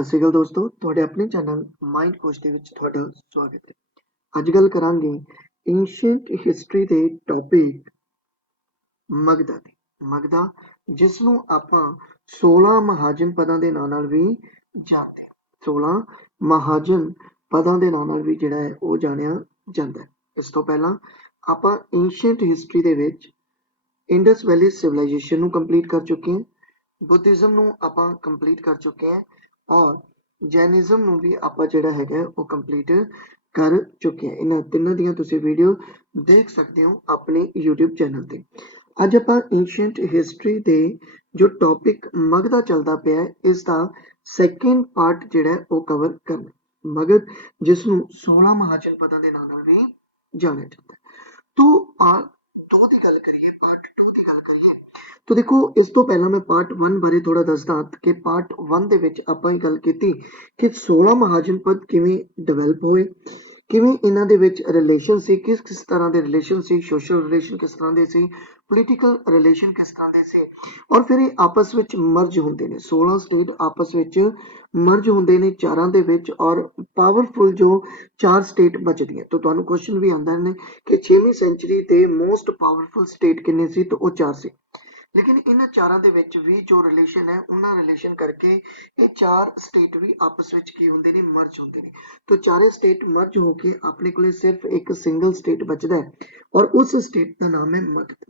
ਸਤਿ ਸ਼੍ਰੀ ਅਕਾਲ ਦੋਸਤੋ, ਤੁਹਾਡੇ ਆਪਣੇ ਚੈਨਲ ਮਾਈਂਡ ਕੋਚ ਦੇ ਵਿੱਚ ਤੁਹਾਡਾ ਸਵਾਗਤ ਹੈ। ਅੱਜ ਗੱਲ ਕਰਾਂਗੇ ਐਂਸ਼ੀਅੰਟ ਹਿਸਟਰੀ ਦੇ ਟੌਪਿਕ ਮਗਧਾ ਦੀ। ਮਗਧਾ ਜਿਸ ਨੂੰ ਆਪਾਂ 16 ਮਹਾਜਨ ਪਦਾਂ ਦੇ ਨਾਂ ਨਾਲ ਵੀ ਜਾਣਦੇ ਹਾਂ। 16 ਮਹਾਜਨ ਪਦਾਂ ਦੇ ਨਾਂ ਨਾਲ ਵੀ ਜਿਹੜਾ ਹੈ ਉਹ ਜਾਣਿਆ ਜਾਂਦਾ ਹੈ। ਇਸ ਤੋਂ ਪਹਿਲਾਂ ਆਪਾਂ ਐਂਸ਼ੀਅੰਟ ਹਿਸਟਰੀ ਦੇ ਵਿੱਚ ਇੰਡਸ ਵੈਲੀ ਸਿਵਲਾਈਜੇਸ਼ਨ ਨੂੰ ਕੰਪਲੀਟ ਕਰ ਚੁੱਕੇ ਹਾਂ, ਬੁੱਧਿਜ਼ਮ ਨੂੰ ਆਪਾਂ ਕੰਪਲੀਟ ਕਰ ਚੁੱਕੇ ਹਾਂ ਔਰ ਜੈਨਿਜ਼ਮ ਨੂੰ ਵੀ ਆਪਾਂ ਜਿਹੜਾ ਹੈਗਾ ਉਹ ਕੰਪਲੀਟ ਕਰ ਚੁੱਕੇ ਹਾਂ। ਇਹਨਾਂ ਤਿੰਨਾਂ ਦੀਆਂ ਤੁਸੀਂ ਵੀਡੀਓ ਦੇਖ ਸਕਦੇ ਹੋ ਆਪਣੇ YouTube ਚੈਨਲ ਤੇ। ਅੱਜ ਆਪਾਂ ਐਂਸ਼ੀਅੰਟ ਹਿਸਟਰੀ ਦੇ ਜੋ ਟੌਪਿਕ ਮਗਧਾ ਚੱਲਦਾ ਪਿਆ ਇਸ ਦਾ ਸੈਕਿੰਡ ਪਾਰਟ ਜਿਹੜਾ ਉਹ ਕਵਰ ਕਰਨਾ। ਮਗਧ ਜਿਸ ਨੂੰ 16 ਮਹਾਜਨ ਪਦਾਂ ਦੇ ਨਾਂ ਨਾਲ ਵੀ ਜਾਣਿਆ ਜਾਂਦਾ ਹੈ। ਤੋਂ ਪਾਰਟ 2 ਦੀ ਗੱਲ ਕਰੀਏ, ਪਾਰਟ 2 ਦੀ ਗੱਲ ਕਰੀਏ तो देखो, इस तो पहला मैं पार्ट 1 बारे थोड़ा दसदा कि पार्ट 1 ਦੇ ਵਿੱਚ ਆਪਾਂ ਇਹ ਗੱਲ ਕੀਤੀ ਕਿ 16 ਮਹਾਜਨ ਪਦ ਕਿਵੇਂ ਡਿਵੈਲਪ ਹੋਏ, ਕਿਵੇਂ ਇਹਨਾਂ ਦੇ ਵਿੱਚ ਰਿਲੇਸ਼ਨ ਸੀ, ਕਿਸ ਤਰ੍ਹਾਂ ਦੇ ਰਿਲੇਸ਼ਨ ਸੀ, ਸੋਸ਼ਲ ਰਿਲੇਸ਼ਨ ਕਿਸ ਤਰ੍ਹਾਂ ਦੇ ਸੀ, ਪੋਲੀਟੀਕਲ ਰਿਲੇਸ਼ਨ ਕਿਸ ਤਰ੍ਹਾਂ ਦੇ ਸੀ ਔਰ ਫਿਰ ਇਹ ਆਪਸ ਵਿੱਚ ਮਰਜ ਹੁੰਦੇ ਨੇ। 16 ਸਟੇਟ ਆਪਸ ਵਿੱਚ ਮਰਜ ਹੁੰਦੇ ਨੇ ਚਾਰਾਂ ਦੇ ਵਿੱਚ ਔਰ ਪਾਵਰਫੁਲ ਜੋ 4 ਸਟੇਟ ਬਚਦੀਆਂ। ਤਾਂ ਤੁਹਾਨੂੰ ਕੁਐਸਚਨ ਵੀ ਆਉਂਦਾ ਨੇ ਕਿ 6ਵੀਂ ਸੈਂਚੁਰੀ ਦੇ ਮੋਸਟ ਪਾਵਰਫੁਲ ਸਟੇਟ ਕਿੰਨੇ ਸੀ, ਤਾਂ ਉਹ 4 ਸੀ। ਲੇਕਿਨ ਇਹਨਾਂ ਚਾਰਾਂ ਦੇ ਵਿੱਚ ਵੀ ਜੋ ਰਿਲੇਸ਼ਨ ਹੈ ਉਹਨਾਂ ਰਿਲੇਸ਼ਨ ਕਰਕੇ ਇਹ 4 ਸਟੇਟ ਵੀ ਆਪਸ ਵਿੱਚ ਕੀ ਹੁੰਦੇ ਨੇ, ਮਰਜ ਹੁੰਦੇ ਨੇ। ਤਾਂ ਚਾਰੇ ਸਟੇਟ ਮਰਜ ਹੋ ਕੇ ਆਪਣੇ ਕੋਲੇ ਸਿਰਫ ਇੱਕ ਸਿੰਗਲ ਸਟੇਟ ਬਚਦਾ ਹੈ ਔਰ ਉਸ ਸਟੇਟ ਦਾ ਨਾਮ ਹੈ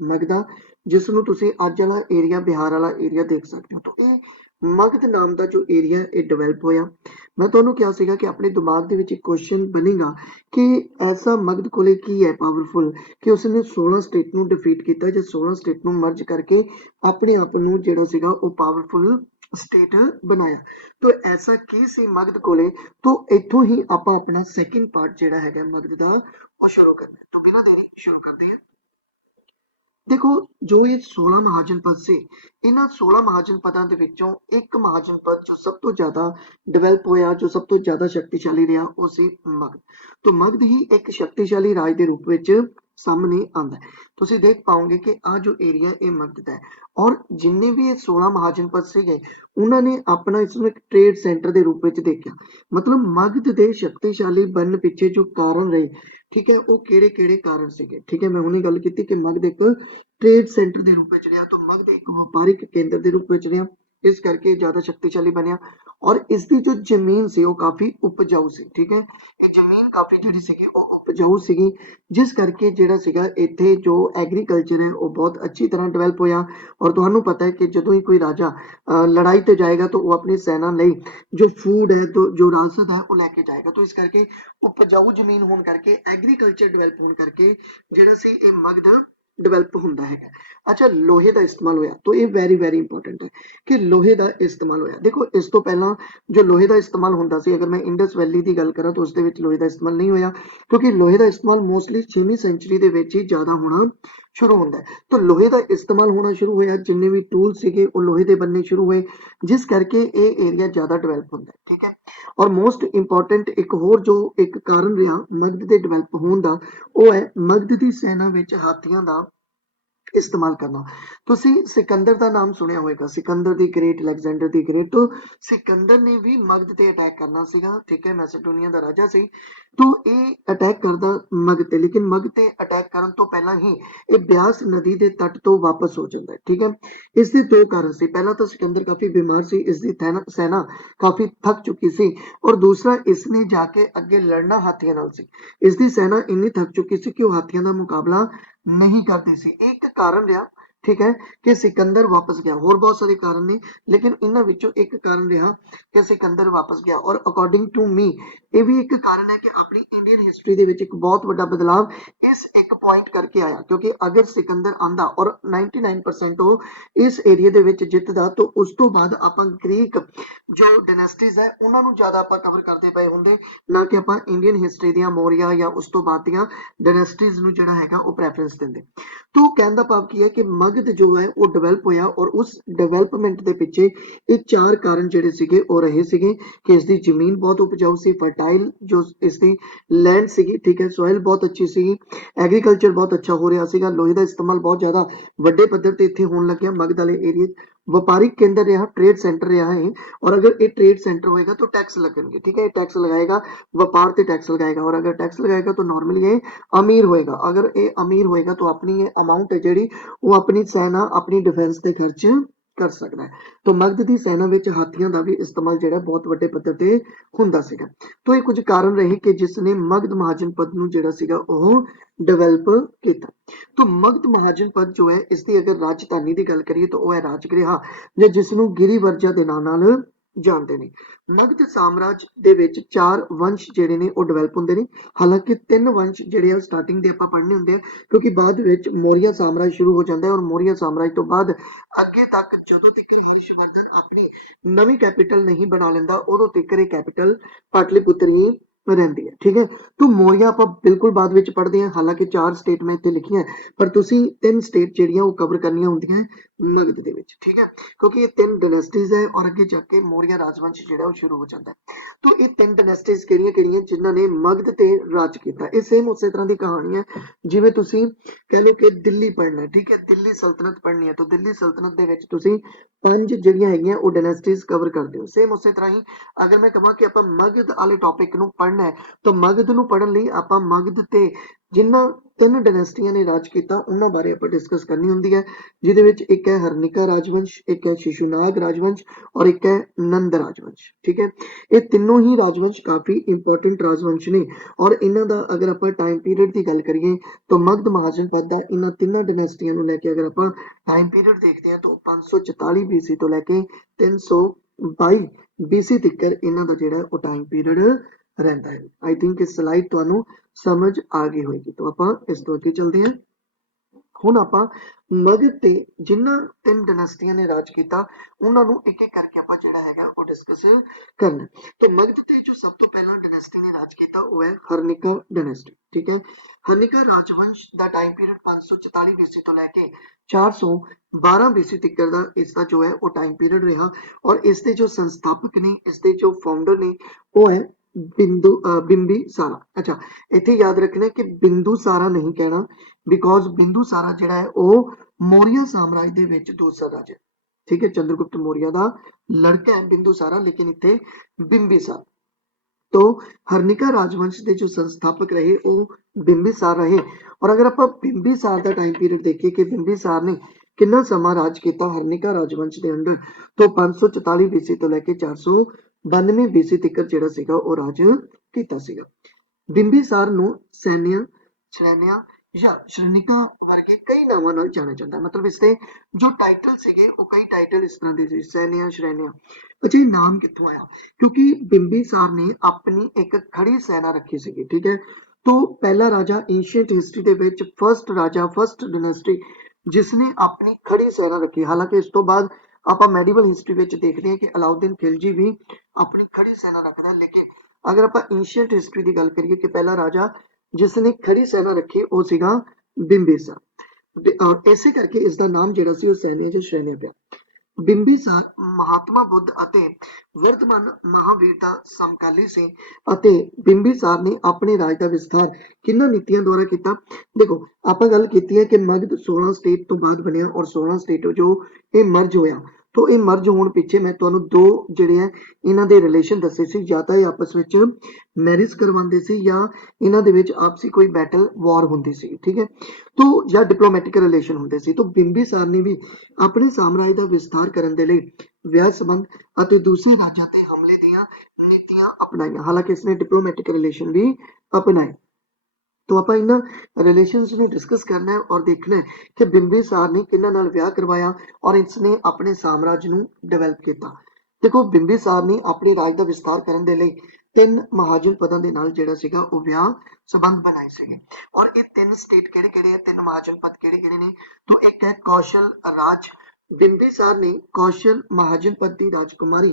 ਮਗਧਾ, ਜਿਸ ਨੂੰ ਤੁਸੀਂ ਅੱਜ ਵਾਲਾ ਏਰੀਆ, ਬਿਹਾਰ ਵਾਲਾ ਏਰੀਆ ਦੇਖ ਸਕਦੇ ਹੋ। ਤਾਂ ਇਹ ਮਗਧ ਨਾਮ ਦਾ ਜੋ ਏਰੀਆ ਇਹ ਡਿਵੈਲਪ ਹੋਇਆ। ਮੈਂ ਤੁਹਾਨੂੰ ਕਿਹਾ ਸੀਗਾ ਕਿ ਆਪਣੇ ਦਿਮਾਗ ਦੇ ਵਿੱਚ ਇੱਕ ਕੁਐਸਚਨ ਬਣੇਗਾ ਕਿ ਐਸਾ ਮਗਧ ਕੋਲੇ ਕੀ ਹੈ ਪਾਵਰਫੁਲ ਕਿ ਉਸਨੇ 16 ਸਟੇਟ ਨੂੰ ਡਿਫੀਟ ਕੀਤਾ ਜਾਂ 16 ਸਟੇਟ ਨੂੰ ਮਰਜ ਕਰਕੇ ਆਪਣੇ ਆਪ ਨੂੰ ਜਿਹੜਾ ਸੀਗਾ ਉਹ ਪਾਵਰਫੁਲ ਸਟੇਟ ਬਣਾਇਆ। ਤਾਂ ਐਸਾ ਕੀ ਸੀ ਮਗਧ ਕੋਲੇ, ਤਾਂ ਇੱਥੋਂ ਹੀ ਆਪਾਂ ਆਪਣਾ ਸੈਕਿੰਡ ਪਾਰਟ ਜਿਹੜਾ ਹੈਗਾ ਮਗਧ ਦਾ ਉਹ ਸ਼ੁਰੂ ਕਰਨਾ। ਤਾਂ ਬਿਨਾਂ ਦੇਰੀ ਸ਼ੁਰੂ ਕਰਦੇ ਹਾਂ। ਦੇਖੋ, ਜੋ ਇਹ 16 ਮਹਾਜਨ ਪਦ ਸੀ, ਇਹਨਾਂ 16 ਮਹਾਜਨ ਪਦਾਂ ਦੇ ਵਿੱਚੋਂ ਇੱਕ ਮਹਾਜਨ ਪਦ ਜੋ ਸਭ ਤੋਂ ਜ਼ਿਆਦਾ ਡਿਵੈਲਪ ਹੋਇਆ, ਜੋ ਸਭ ਤੋਂ ਜ਼ਿਆਦਾ ਸ਼ਕਤੀਸ਼ਾਲੀ ਰਿਹਾ, ਉਹ ਸੀ ਮਗਧ। ਤਾਂ ਮਗਧ ਹੀ ਇੱਕ ਸ਼ਕਤੀਸ਼ਾਲੀ ਰਾਜ ਦੇ ਰੂਪ ਵਿੱਚ ਸਾਹਮਣੇ ਆਉਂਦਾ ਹੈ। ਤੁਸੀਂ ਦੇਖ ਪਾਓਗੇ ਕਿ ਆ ਜੋ ਏਰੀਆ ਇਹ ਮਗਧ ਦਾ ਹੈ ਔਰ ਜਿੰਨੇ ਵੀ ਇਹ 16 ਮਹਾਜਨ ਪਦ ਸੀਗੇ ਉਹਨਾਂ ਨੇ ਆਪਣਾ ਇਸ ਨੂੰ ਇੱਕ ਟ੍ਰੇਡ ਸੈਂਟਰ ਦੇ ਰੂਪ ਵਿੱਚ ਦੇਖਿਆ। ਮਤਲਬ ਮਗਧ ਦੇ ਸ਼ਕਤੀਸ਼ਾਲੀ ਬਣਨ ਪਿੱਛੇ ਜੋ ਕਾਰਨ ਰਹੇ, ਠੀਕ ਹੈ, ਉਹ ਕਿਹੜੇ ਕਿਹੜੇ ਕਾਰਨ ਸੀਗੇ। ਠੀਕ ਹੈ, ਮੈਂ ਹੁਣੇ ਗੱਲ ਕੀਤੀ ਕਿ ਮਗਧ ਇੱਕ ਟ੍ਰੇਡ ਸੈਂਟਰ ਦੇ ਰੂਪ ਵਿੱਚ ਰਿਹਾ, ਤਾਂ ਮਗਧ ਇੱਕ ਵਪਾਰਿਕ ਕੇਂਦਰ ਦੇ ਰੂਪ ਵਿੱਚ ਰਿਹਾ, ਇਸ ਕਰਕੇ ਜ਼ਿਆਦਾ ਸ਼ਕਤੀਸ਼ਾਲੀ ਬਣਿਆ ਔਰ ਇਸ ਦੀ ਜੋ ਜ਼ਮੀਨ ਸੀ ਉਹ ਕਾਫੀ ਉਪਜਾਊ ਸੀ। ਠੀਕ ਹੈ, ਇਹ ਜ਼ਮੀਨ ਕਾਫੀ ਜਿਹੜੀ ਸੀਗੀ ਉਹ ਉਪਜਾਊ ਸੀਗੀ, ਜਿਸ ਕਰਕੇ ਜਿਹੜਾ ਸੀਗਾ ਇੱਥੇ ਜੋ ਐਗਰੀਕਲਚਰ ਹੈ ਉਹ ਬਹੁਤ ਅੱਛੀ ਤਰ੍ਹਾਂ ਡਿਵੈਲਪ ਹੋਇਆ। ਔਰ ਤੁਹਾਨੂੰ ਪਤਾ ਹੈ ਕਿ ਜਦੋਂ ਹੀ ਕੋਈ ਰਾਜਾ ਲੜਾਈ ਤੇ ਜਾਏਗਾ ਤਾਂ ਉਹ ਆਪਣੀ ਸੈਨਾ ਲਈ ਜੋ ਫੂਡ ਹੈ, ਜੋ ਰਾਸਦ ਹੈ ਉਹ ਲੈ ਕੇ ਜਾਏਗਾ। ਤਾਂ ਇਸ ਕਰਕੇ ਉਪਜਾਊ ਜ਼ਮੀਨ ਹੋਣ ਕਰਕੇ, ਐਗਰੀਕਲਚਰ ਡਿਵੈਲਪ ਹੋਣ ਕਰਕੇ ਜਿਹੜਾ ਸੀ ਇਹ ਮਗਧ ਡਿਵੈਲਪ ਹੁੰਦਾ ਹੈਗਾ। ਅੱਛਾ, ਲੋਹੇ ਦਾ ਇਸਤੇਮਾਲ ਹੋਇਆ, ਤਾਂ ਇਹ ਵੈਰੀ ਇੰਪੋਰਟੈਂਟ ਹੈ ਕਿ ਲੋਹੇ ਦਾ ਇਸਤੇਮਾਲ ਹੋਇਆ। ਦੇਖੋ, ਇਸ ਤੋਂ ਪਹਿਲਾਂ ਜੋ ਲੋਹੇ ਦਾ ਇਸਤੇਮਾਲ ਹੁੰਦਾ ਸੀ, ਅਗਰ ਮੈਂ ਇੰਡਸ ਵੈਲੀ ਦੀ ਗੱਲ ਕਰਾਂ ਤਾਂ ਉਸ ਦੇ ਵਿੱਚ ਲੋਹੇ ਦਾ ਇਸਤੇਮਾਲ ਨਹੀਂ ਹੋਇਆ, ਕਿਉਂਕਿ ਲੋਹੇ ਦਾ ਇਸਤੇਮਾਲ ਮੋਸਟਲੀ 6ਵੀਂ ਸੈਂਚੁਰੀ ਦੇ ਵਿੱਚ ਹੀ ਜ਼ਿਆਦਾ ਹੋਣਾ ਸ਼ੁਰੂ ਹੁੰਦਾ ਹੈ। ਤਾਂ ਲੋਹੇ ਦਾ ਇਸਤੇਮਾਲ ਹੋਣਾ ਸ਼ੁਰੂ ਹੋਇਆ, ਜਿੰਨੇ ਵੀ ਟੂਲ ਸੀਗੇ ਉਹ ਲੋਹੇ ਦੇ ਬਣਨੇ ਸ਼ੁਰੂ ਹੋਏ, ਜਿਸ ਕਰਕੇ ਇਹ ਏਰੀਆ ਜ਼ਿਆਦਾ ਡਿਵੈਲਪ ਹੁੰਦਾ ਹੈ। ਠੀਕ ਹੈ, ਔਰ ਮੋਸਟ ਇੰਪੋਰਟੈਂਟ ਇੱਕ ਹੋਰ ਜੋ ਇੱਕ ਕਾਰਨ ਰਿਹਾ ਮਗਧ ਦੇ ਡਿਵੈਲਪ ਹੋਣ ਦਾ, ਉਹ ਹੈ ਮਗਧ ਦੀ ਸੈਨਾ ਵਿੱਚ ਹਾਥੀਆਂ ਦਾ ਇਸਤੇਮਾਲ ਕਰਨਾ। ਤੁਸੀਂ ਸਿਕੰਦਰ ਦਾ ਨਾਮ ਸੁਣਿਆ ਹੋਵੇਗਾ, ਸਿਕੰਦਰ ਦੀ ਗ੍ਰੇਟ, ਅਲੈਗਜ਼ੈਂਡਰ ਦੀ ਗ੍ਰੇਟ। ਤੋਂ ਸਿਕੰਦਰ ਨੇ ਵੀ ਮਗਧ ਤੇ ਅਟੈਕ ਕਰਨਾ ਸੀਗਾ। ਠੀਕ ਹੈ, ਮੈਸੇਡੋਨੀਆ ਦਾ ਰਾਜਾ ਸੀ, ਤੋਂ ਇਹ ਅਟੈਕ ਕਰਦਾ ਮਗਧ ਤੇ, ਲੇਕਿਨ ਮਗਧ ਤੇ ਅਟੈਕ ਕਰਨ ਤੋਂ ਪਹਿਲਾਂ ਹੀ ਇਹ ਬਿਆਸ ਨਦੀ ਦੇ ਤੱਟ ਤੋਂ ਵਾਪਸ ਹੋ ਜਾਂਦਾ ਹੈ। ਠੀਕ ਹੈ, ਇਸ ਦੇ ਦੋ ਕਾਰਨ ਸੀ। ਪਹਿਲਾ ਤਾਂ ਸਿਕੰਦਰ ਕਾਫੀ ਬਿਮਾਰ ਸੀ, ਇਸ ਦੀ ਸੈਨਾ ਕਾਫੀ ਥੱਕ ਚੁੱਕੀ ਸੀ ਔਰ ਦੂਸਰਾ ਇਸਨੇ ਜਾ ਕੇ ਅੱਗੇ ਲੜਨਾ ਹਾਥੀਆਂ ਨਾਲ ਸੀ। ਇਸ ਦੀ ਸੈਨਾ ਇੰਨੀ ਥੱਕ ਚੁੱਕੀ ਸੀ ਕਿ ਉਹ ਹਾਥੀਆਂ ਦਾ ਮੁਕਾਬਲਾ ਨਹੀਂ ਕਰਦੀ ਸੀ। ਇੱਕ ਕਾਰਨ ਰਿਹਾ, ਠੀਕ ਹੈ, ਕਿ ਸਿਕੰਦਰ ਵਾਪਸ ਗਿਆ। ਹੋਰ ਬਹੁਤ ਸਾਰੇ ਕਾਰਨ ਨੇ, ਲੇਕਿਨ ਇਹਨਾਂ ਵਿੱਚੋਂ ਇੱਕ ਕਾਰਨ ਰਿਹਾ ਕਿ ਸਿਕੰਦਰ ਵਾਪਸ ਗਿਆ। ਔਰ ਅਕੋਰਡਿੰਗ ਟੂ ਮੀ ਇਹ ਵੀ ਇੱਕ ਕਾਰਨ ਹੈ ਕਿ ਆਪਣੀ ਇੰਡੀਅਨ ਹਿਸਟਰੀ ਦੇ ਵਿੱਚ ਇੱਕ ਬਹੁਤ ਵੱਡਾ ਬਦਲਾਵ ਇਸ ਇੱਕ ਪੁਆਇੰਟ ਕਰਕੇ ਆਇਆ, ਕਿਉਂਕਿ ਅਗਰ ਸਿਕੰਦਰ ਆਂਦਾ ਔਰ 99% ਉਹ ਇਸ ਏਰੀਆ ਦੇ ਵਿੱਚ ਜਿੱਤਦਾ, ਤਾਂ ਉਸ ਤੋਂ ਬਾਅਦ ਆਪਾਂ ਗ੍ਰੀਕ ਜੋ ਡਾਇਨੈਸਟੀਜ਼ ਹੈ ਉਹਨਾਂ ਨੂੰ ਜ਼ਿਆਦਾ ਆਪਾਂ ਕਵਰ ਕਰਦੇ ਪਏ ਹੁੰਦੇ, ਨਾ ਕਿ ਆਪਾਂ ਇੰਡੀਅਨ ਹਿਸਟਰੀ ਦੀਆਂ ਮੌਰੀਆ ਜਾਂ ਉਸ ਤੋਂ ਬਾਅਦ ਦੀਆਂ ਡਾਇਨੈਸਟੀਜ਼ ਨੂੰ ਜਿਹੜਾ ਹੈਗਾ ਉਹ ਪ੍ਰੈਫਰੈਂਸ ਦਿੰਦੇ। तो कहने का भाव की है कि मगध जो है वो डिवेलप होया और उस डिवेलपमेंट के पिछे ये 4 कारण जिहड़े सीगे वो रहे सीगे कि इसकी जमीन बहुत उपजाऊ सी, फर्टाइल जो इसकी लैंड सीगी, ठीक है, सॉइल बहुत अच्छी सीगी, एग्रीकल्चर बहुत अच्छा हो रहा सीगा, लोहे का इस्तेमाल बहुत ज़्यादा वड्डे पद्धर ते इत्थे होण लग्या मगध वाले एरिए। ਵਪਾਰਿਕ ਕੇਂਦਰ ਰਿਹਾ, ਟ੍ਰੇਡ ਸੈਂਟਰ ਰਿਹਾ ਹੈ। ਔਰ ਅਗਰ ਇਹ ਟ੍ਰੇਡ ਸੈਂटर होएगा तो टैक्स लगेंगे, ठीक है, टैक्स लगाएगा, व्यापार पे टैक्स लगाएगा। और अगर टैक्स लगाएगा तो नॉर्मली ये अमीर होएगा। अगर ये अमीर होएगा तो अपनी ये अमाउंट है ਜਿਹੜੀ ਉਹ ਆਪਣੀ ਸੈਨਾ, ਆਪਣੀ ਡਿਫੈਂਸ ਤੇ ਖਰਚ ਕਰ ਸਕਦਾ ਹੈ। तो ਮਗਧ ਦੀ ਸੈਨਾ ਵਿੱਚ ਹਾਥੀਆਂ ਦਾ ਵੀ ਇਸਤੇਮਾਲ ਜਿਹੜਾ ਬਹੁਤ ਵੱਡੇ ਪੱਧਰ ਤੇ ਹੁੰਦਾ ਸੀਗਾ। तो ਇਹ ਕੁਝ ਕਾਰਨ ਰਹੇ ਕਿ ਜਿਸ ਨੇ ਮਗਧ ਮਹਾਜਨ ਪਦ ਨੂੰ ਜਿਹੜਾ ਸੀਗਾ ਉਹ ਡਿਵੈਲਪ ਕੀਤਾ। तो मगध महाजन पद जो है इसकी अगर राजधानी की गल करिए तो वह है राजगृह, ਜਾਂ ਜਿਸ ਨੂੰ ਗਿਰੀਵਰਜਾ ਦੇ ਨਾਂ ਨਾਲ ਜਾਣਦੇ ਨੇ। ਮਗਧ ਸਾਮਰਾਜ ਦੇ ਵਿੱਚ 4 ਵੰਸ਼ ਜਿਹੜੇ ਨੇ ਉਹ ਡਿਵੈਲਪ ਹੁੰਦੇ ਨੇ। ਹਾਲਾਂਕਿ 3 ਵੰਸ਼ ਜਿਹੜੇ ਆ ਸਟਾਰਟਿੰਗ ਦੇ ਆਪਾਂ ਪੜ੍ਹਨੇ ਹੁੰਦੇ ਆ, ਕਿਉਂਕਿ ਬਾਅਦ ਵਿੱਚ ਮੌਰੀਆ ਸਾਮਰਾਜ ਸ਼ੁਰੂ ਹੋ ਜਾਂਦਾ ਹੈ। ਔਰ ਮੌਰੀਆ ਸਾਮਰਾਜ ਤੋਂ ਬਾਅਦ ਅੱਗੇ ਤੱਕ ਜਦੋਂ ਤੱਕ ਹਰਸ਼ਵਰਧਨ ਆਪਣੀ ਨਵੀਂ ਕੈਪੀਟਲ ਨਹੀਂ ਬਣਾ ਲੈਂਦਾ, ਉਦੋਂ ਤੱਕ ਇਹ ਕੈਪੀਟਲ ਪਾਟਲੀਪੁੱਤਰ ਹੀ ਰਹਿੰਦੀ ਹੈ। ਠੀਕ ਹੈ, तो ਮੌਰੀਆ ਆਪਾਂ ਬਿਲਕੁਲ ਬਾਅਦ ਵਿੱਚ ਪੜ੍ਹਦੇ ਹਾਂ। ਹਾਲਾਂਕਿ 4 ਸਟੇਟ ਮੈਂ ਇੱਥੇ ਲਿਖੀਆਂ, ਪਰ ਤੁਸੀਂ 3 ਸਟੇਟ ਜਿਹੜੀਆਂ ਉਹ ਕਵਰ ਕਰਨੀਆਂ ਹੁੰਦੀਆਂ ਮਗਧ ਦੇ ਵਿੱਚ। ਠੀਕ ਹੈ, ਕਿਉਂਕਿ ਇਹ 3 ਡਾਇਨੈਸਟੀਜ਼ ਹੈ ਔਰ ਅੱਗੇ ਜਾ ਕੇ ਮੌਰੀਆ ਰਾਜਵੰਸ਼ ਜਿਹੜਾ ਉਹ ਸ਼ੁਰੂ ਹੋ ਜਾਂਦਾ ਹੈ। तो ਇਹ 3 ਡਾਇਨੈਸਟੀਜ਼ ਕਿਹੜੀਆਂ ਜਿਨ੍ਹਾਂ ਨੇ ਮਗਧ ਤੇ ਰਾਜ ਕੀਤਾ। ਇਹ ਸੇਮ ਉਸੇ ਤਰ੍ਹਾਂ ਦੀ ਕਹਾਣੀ ਹੈ ਜਿਵੇਂ ਤੁਸੀਂ ਕਹਿ ਲਓ ਕਿ ਦਿੱਲੀ ਪੜ੍ਹਨਾ ਹੈ। ਠੀਕ ਹੈ, ਦਿੱਲੀ ਸਲਤਨਤ ਪੜ੍ਹਨੀ ਹੈ, ਤਾਂ ਦਿੱਲੀ ਸਲਤਨਤ ਦੇ ਵਿੱਚ ਤੁਸੀਂ 5 ਜਿਹੜੀਆਂ ਹੈਗੀਆਂ ਉਹ ਡਾਇਨੈਸਟੀਜ਼ ਕਵਰ ਕਰਦੇ ਹੋ। ਸੇਮ ਉਸੇ ਤਰ੍ਹਾਂ ਹੀ ਅਗਰ ਮੈਂ ਕਹਾਂ ਕਿ ਆਪਾਂ ਮਗਧ ਵਾਲੇ ਟੌਪਿਕ ਨੂੰ ਪੜ੍ਹਨਾ ਹੈ, ਤਾਂ ਮਗਧ ਨੂੰ ਪੜ੍ਹਨ ਲਈ ਆਪਾਂ ਮਗਧ ਤੇ ਜਿਨ੍ਹਾਂ 3 ਡਾਇਨੈਸਟੀਆਂ ਨੇ ਰਾਜ ਕੀਤਾ ਉਹਨਾਂ ਬਾਰੇ ਆਪਾਂ ਡਿਸਕਸ ਕਰਨੀ ਹੁੰਦੀ ਹੈ, ਜਿਹਦੇ ਵਿੱਚ ਇੱਕ ਹੈ ਹਰਨਿਕਾ ਰਾਜਵੰਸ਼, ਇੱਕ ਹੈ ਸ਼ਿਸ਼ੁਨਾਗ ਰਾਜਵੰਸ਼ ਔਰ ਇੱਕ ਹੈ ਨੰਦ ਰਾਜਵੰਸ਼। ਠੀਕ ਹੈ, ਇਹ ਤਿੰਨੋਂ ਹੀ ਰਾਜਵੰਸ਼ ਕਾਫੀ ਇੰਪੋਰਟੈਂਟ ਰਾਜਵੰਸ਼ ਨੇ। ਔਰ ਇਹਨਾਂ ਦਾ ਅਗਰ ਆਪਾਂ ਟਾਈਮ ਪੀਰੀਅਡ ਦੀ ਗੱਲ ਕਰੀਏ ਤਾਂ ਮਗਧ ਮਹਾਜਨ ਪਦ ਦਾ ਇਹਨਾਂ ਤਿੰਨਾਂ ਡਾਇਨੈਸਟੀਆਂ ਨੂੰ ਲੈ ਕੇ ਅਗਰ ਆਪਾਂ ਟਾਈਮ ਪੀਰੀਅਡ ਦੇਖਦੇ ਹਾਂ ਤਾਂ 544 BC ਤੋਂ ਲੈ ਕੇ 322 BC ਤੱਕ ਇਹਨਾਂ ਦਾ ਜਿਹੜਾ ਉਹ ਟਾਈਮ ਪੀਰੀਅਡ ਰਹਿੰਦਾ ਹੈ। ਆਈ ਥਿੰਕ ਇਹ ਸਲਾਈਡ ਤੁਹਾਨੂੰ ਸਮਝ ਆ ਗਈ ਹੋਏਗੀ। ਤਾਂ ਆਪਾਂ ਇਸ ਤੋਂ ਅੱਗੇ ਚੱਲਦੇ ਹਾਂ। ਹੁਣ ਆਪਾਂ ਮਗਧ ਤੇ ਜਿਨ੍ਹਾਂ 3 ਡਾਇਨੈਸਟੀਆਂ ਨੇ ਰਾਜ ਕੀਤਾ ਉਹਨਾਂ ਨੂੰ ਇੱਕ ਇੱਕ ਕਰਕੇ ਆਪਾਂ ਜਿਹੜਾ ਹੈਗਾ ਉਹ ਡਿਸਕਸ ਕਰਨਾ। ਤਾਂ ਮਗਧ ਤੇ ਜੋ ਸਭ ਤੋਂ ਪਹਿਲਾਂ ਡਾਇਨੈਸਟੀ ਨੇ ਰਾਜ ਕੀਤਾ ਉਹ ਹੈ ਹਰਨਿਕਾ ਡਾਇਨੈਸਟੀ। ਠੀਕ ਹੈ, ਹਰਨਿਕਾ ਰਾਜਵੰਸ਼ ਦਾ ਟਾਈਮ ਪੀਰੀਅਡ 544 BC ਤੋਂ ਲੈ ਕੇ 412 BC ਤੱਕ ਦਾ ਇਸਦਾ ਜੋ ਹੈ ਉਹ ਟਾਈਮ ਪੀਰੀਅਡ ਰਿਹਾ। ਔਰ ਇਸ ਦੇ ਜੋ ਸੰਸਥਾਪਕ ਨੇ, ਇਸ ਦੇ ਜੋ ਫਾਊਂਡਰ ਨੇ ਉਹ ਹੈ ਬਿੰਬੀਸਾਰਾ। ਅੱਛਾ, ਇੱਥੇ ਯਾਦ ਰੱਖਣਾ ਕਿ ਬਿੰਦੂਸਾਰਾ ਨਹੀਂ ਕਹਿਣਾ, ਬਿਕੋਜ਼ ਬਿੰਦੂਸਾਰਾ ਜਿਹੜਾ ਹੈ ਉਹ ਮੌਰੀਆ ਸਾਮਰਾਜ ਦੇ ਵਿੱਚ ਦੂਸਰਾ ਰਾਜਾ। ਠੀਕ ਹੈ, ਚੰद्रगुप्त मौर्य ਦਾ ਲੜਕਾ ਹੈ ਬਿੰਦੂਸਾਰਾ, ਲੇਕਿਨ ਇੱਥੇ ਬਿੰਬੀਸਾਰ। तो हरनिका राजवंश के जो संस्थापक रहे वो बिंबिसार रहे। और अगर आप बिंबिसार का टाइम पीरियड देखिए कि बिंबिसार ने कितना समा राज किया हरनिका राजवंश के अंडर, तो 544 BC तो लैके 492 BC तक ਜਿਹੜਾ ਸੀਗਾ ਉਹ ਰਾਜ ਕੀਤਾ ਸੀਗਾ। ਬਿੰਬੀਸਾਰ ਨੂੰ ਸੈਨਿਆ, ਸ਼੍ਰੇਣੀਆਂ ਜਾਂ ਸ਼੍ਰੇਣਿਕਾ ਵਰਗੇ ਕਈ ਨਾਵਾਂ ਨਾਲ ਜਾਣਿਆ ਜਾਂਦਾ ਹੈ। ਮਤਲਬ ਇਸਦੇ ਜੋ ਟਾਈਟਲ ਸੀਗੇ ਉਹ ਕਈ ਟਾਈਟਲ ਇਸ ਤਰ੍ਹਾਂ ਦੇ ਸੀ, ਸੈਨਿਆ, ਸ਼੍ਰੇਣੀਆਂ। ਅੱਛਾ, ਇਹ ਨਾਮ ਕਿੱਥੋਂ ਆਇਆ? ਕਿਉਂਕਿ ਬਿੰਬੀਸਾਰ ਨੇ ਆਪਣੀ ਇੱਕ ਖੜੀ ਸੈਨਾ ਰੱਖੀ ਸੀਗੀ। ਠੀਕ ਹੈ, तो पहला राजा एंशियंट हिस्ट्री ਦੇ ਵਿੱਚ ਫਸਟ ਰਾਜਾ, ਫਸਟ ਡਾਇਨੈਸਟੀ ਜਿਸ ਨੇ ਆਪਣੀ ਖੜੀ ਸੈਨਾ ਰੱਖੀ। ਹਾਲਾਂਕਿ ਇਸ ਤੋਂ ਬਾਅਦ ਆਪਾਂ ਮੈਡੀਵਲ ਹਿਸਟਰੀ ਵਿੱਚ ਦੇਖਦੇ ਹਾਂ ਕਿ ਅਲਾਉਦੀਨ ਖਿਲਜੀ ਵੀ ਆਪਣੀ ਖੜੀ ਸੈਨਾ ਰੱਖਦਾ। ਲੇਕਿਨ ਅਗਰ ਆਪਾਂ एंशियंट हिस्ट्री ਦੀ ਗੱਲ ਕਰੀਏ ਕਿ ਪਹਿਲਾ ਰਾਜਾ ਜਿਸ ਨੇ ਖੜੀ ਸੈਨਾ ਰੱਖੀ ਉਹ ਸੀਗਾ ਬਿੰਬੀਸਾਰ। ਔਰ ਇਸੇ ਕਰਕੇ ਇਸ ਦਾ ਨਾਮ ਜਿਹੜਾ ਸੀ ਉਹ ਸੈਨਿਆ ਜਾਂ ਸ਼੍ਰੇਣੀਆ ਪਿਆ। ਬਿੰਬੀਸਾਰ ਮਹਾਤਮਾ ਬੁੱਧ ਅਤੇ ਵਰਤਮਾਨ ਮਹਾਵੀਰ ਦਾ ਸਮਕਾਲੀ ਸੀ ਅਤੇ ਬਿੰਬੀਸਾਰ ਨੇ ਆਪਣੇ ਰਾਜ ਦਾ ਵਿਸਥਾਰ ਕਿੰਨਾਂ ਨੀਤੀਆਂ ਦੁਆਰਾ ਕੀਤਾ। ਦੇਖੋ, ਆਪਾਂ ਗੱਲ ਕੀਤੀ ਹੈ ਕਿ ਮਗਧ 16 ਸਟੇਟ ਤੋਂ ਬਾਅਦ ਬਣਿਆ ਔਰ 16 ਸਟੇਟ ਜੋ ਇਹ ਮਰਜ ਹੋਇਆ। तो ਇਹ ਮਰਜ ਹੋਣ ਪਿੱਛੇ ਮੈਂ ਤੁਹਾਨੂੰ ਦੋ ਜਿਹੜੇ ਆ ਇਹਨਾਂ ਦੇ ਰਿਲੇਸ਼ਨ ਦੱਸੇ ਸੀ, ਜਾਂ ਤਾਂ ਇਹ ਆਪਸ ਵਿੱਚ ਮੈਰਿਜ ਕਰਵਾਉਂਦੇ ਸੀ ਜਾਂ ਇਹਨਾਂ ਦੇ ਵਿੱਚ ਆਪਸੀ ਕੋਈ ਬੈਟਲ ਵਾਰ ਹੁੰਦੀ ਸੀ। ਠੀਕ ਹੈ, तो ਜਾਂ ਡਿਪਲੋਮੈਟਿਕ ਰਿਲੇਸ਼ਨ ਹੁੰਦੇ ਸੀ। तो ਬਿੰਬੀਸਾਰ ਨੇ ਵੀ ਆਪਣੇ ਸਾਮਰਾਜ ਦਾ ਵਿਸਥਾਰ ਕਰਨ ਦੇ ਲਈ ਵਿਆਹ ਸੰਬੰਧ ਅਤੇ ਦੂਸਰੇ ਰਾਜਾਂ ਤੇ ਹਮਲੇ ਦੀਆਂ ਨੀਤੀਆਂ ਅਪਣਾਈਆਂ। ਹਾਲਾਂਕਿ ਇਸਨੇ ਡਿਪਲੋਮੈਟਿਕ ਰਿਲੇਸ਼ਨ ਵੀ ਅਪਣਾਏ। तो ਆਪਾਂ ਇਹਨਾਂ ਰਿਲੇਸ਼ਨਸ ਨੂੰ ਡਿਸਕਸ ਕਰਨਾ ਹੈ ਔਰ ਦੇਖਣਾ ਹੈ ਕਿ ਬਿੰਬੀਸਾਰ ਨੇ ਕਿਹਨਾਂ ਨਾਲ ਵਿਆਹ ਕਰਵਾਇਆ ਔਰ ਇਸਨੇ ਆਪਣੇ ਸਾਮਰਾਜ ਨੂੰ ਡਿਵੈਲਪ ਕੀਤਾ। ਦੇਖੋ, ਬਿੰਬੀਸਾਰ ਨੇ ਆਪਣੇ ਰਾਜ ਦਾ ਵਿਸਥਾਰ ਕਰਨ ਦੇ ਲਈ 3 ਮਹਾਜਨ ਪਦਾਂ ਦੇ ਨਾਲ ਜਿਹੜਾ ਸੀਗਾ ਉਹ ਵਿਆਹ ਸੰਬੰਧ ਬਣਾਏ ਸੀਗੇ। ਔਰ ਇਹ 3 ਸਟੇਟ ਕਿਹੜੇ-ਕਿਹੜੇ ਆ, 3 ਮਹਾਜਨ ਪਦ ਕਿਹੜੇ-ਕਿਹੜੇ ਨੇ? तो एक है कौशल राज। ਬਿੰਬੀਸਾਰ ਨੇ ਕੌਸ਼ਲ ਮਹਾਜਨ ਪਦ ਦੀ ਰਾਜਕੁਮਾਰੀ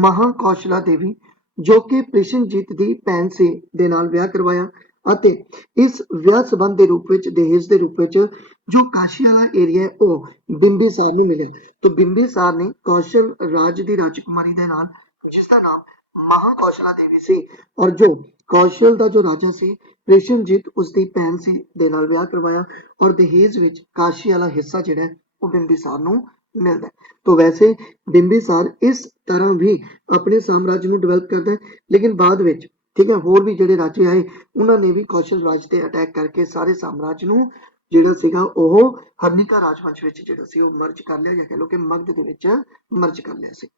ਮਹਾਕੌਸ਼ਲਾ ਦੇਵੀ ਜੋ ਕਿ ਪ੍ਰਿਸ਼ਨਜੀਤ ਦੀ ਭੈਣ ਸੀ ਦੇ ਨਾਲ ਵਿਆਹ ਕਰਵਾਇਆ ਅਤੇ ਇਸ ਵਿਆਹ ਸੰਬੰਧ ਦੇ ਰੂਪ ਵਿੱਚ ਦਹੇਜ ਦੇ ਰੂਪ ਵਿੱਚ ਜੋ ਕਾਸ਼ੀ ਵਾਲਾ ਏਰੀਆ ਹੈ ਉਹ ਬਿੰਬੀਸਾਰ ਨੂੰ ਮਿਲਿਆ। तो ਬਿੰਬੀਸਾਰ ਨੇ ਕੌਸ਼ਲ ਰਾਜ ਦੀ ਰਾਜਕੁਮਾਰੀ ਦੇ ਨਾਲ ਜਿਸ ਦਾ ਨਾਮ ਮਹਾਕੌਸ਼ਲਾ ਦੇਵੀ ਸੀ ਔਰ ਜੋ ਕੌਸ਼ਲ ਦਾ ਜੋ ਰਾਜਾ ਸੀ ਪ੍ਰੇਸ਼ਨਜੀਤ ਉਸਦੀ ਭੈਣ ਸੀ ਦੇ ਨਾਲ ਵਿਆਹ ਕਰਵਾਇਆ ਔਰ ਦਹੇਜ ਵਿੱਚ ਕਾਸ਼ੀ ਵਾਲਾ ਹਿੱਸਾ ਜਿਹੜਾ ਉਹ ਬਿੰਬੀਸਾਰ ਨੂੰ ਮਿਲਦਾ ਹੈ। तो वैसे ਬਿੰਬੀਸਾਰ ਇਸ ਤਰ੍ਹਾਂ ਵੀ ਆਪਣੇ ਸਾਮਰਾਜ ਨੂੰ ਡਿਵੈਲਪ ਕਰਦਾ ਹੈ, ਲੇਕਿਨ ਬਾਅਦ ਵਿੱਚ ਠੀਕ ਹੈ ਹੋਰ ਵੀ ਜਿਹੜੇ ਰਾਜੇ ਆਏ ਉਹਨਾਂ ਨੇ ਵੀ ਕੌਸ਼ਲ ਰਾਜ ਤੇ ਅਟੈਕ ਕਰਕੇ ਸਾਰੇ ਸਾਮਰਾਜ ਨੂੰ ਜਿਹੜਾ ਸੀਗਾ ਉਹ ਹਰਨਿਕਾ ਰਾਜਵੰਸ਼ ਵਿੱਚ ਜਿਹੜਾ ਸੀ ਉਹ ਮਰਜ ਕਰ ਲਿਆ, ਜਾਂ ਕਹਿ ਲਓ ਕਿ ਮਗਧ ਦੇ ਵਿੱਚ ਮਰਜ ਕਰ ਲਿਆ ਸੀ।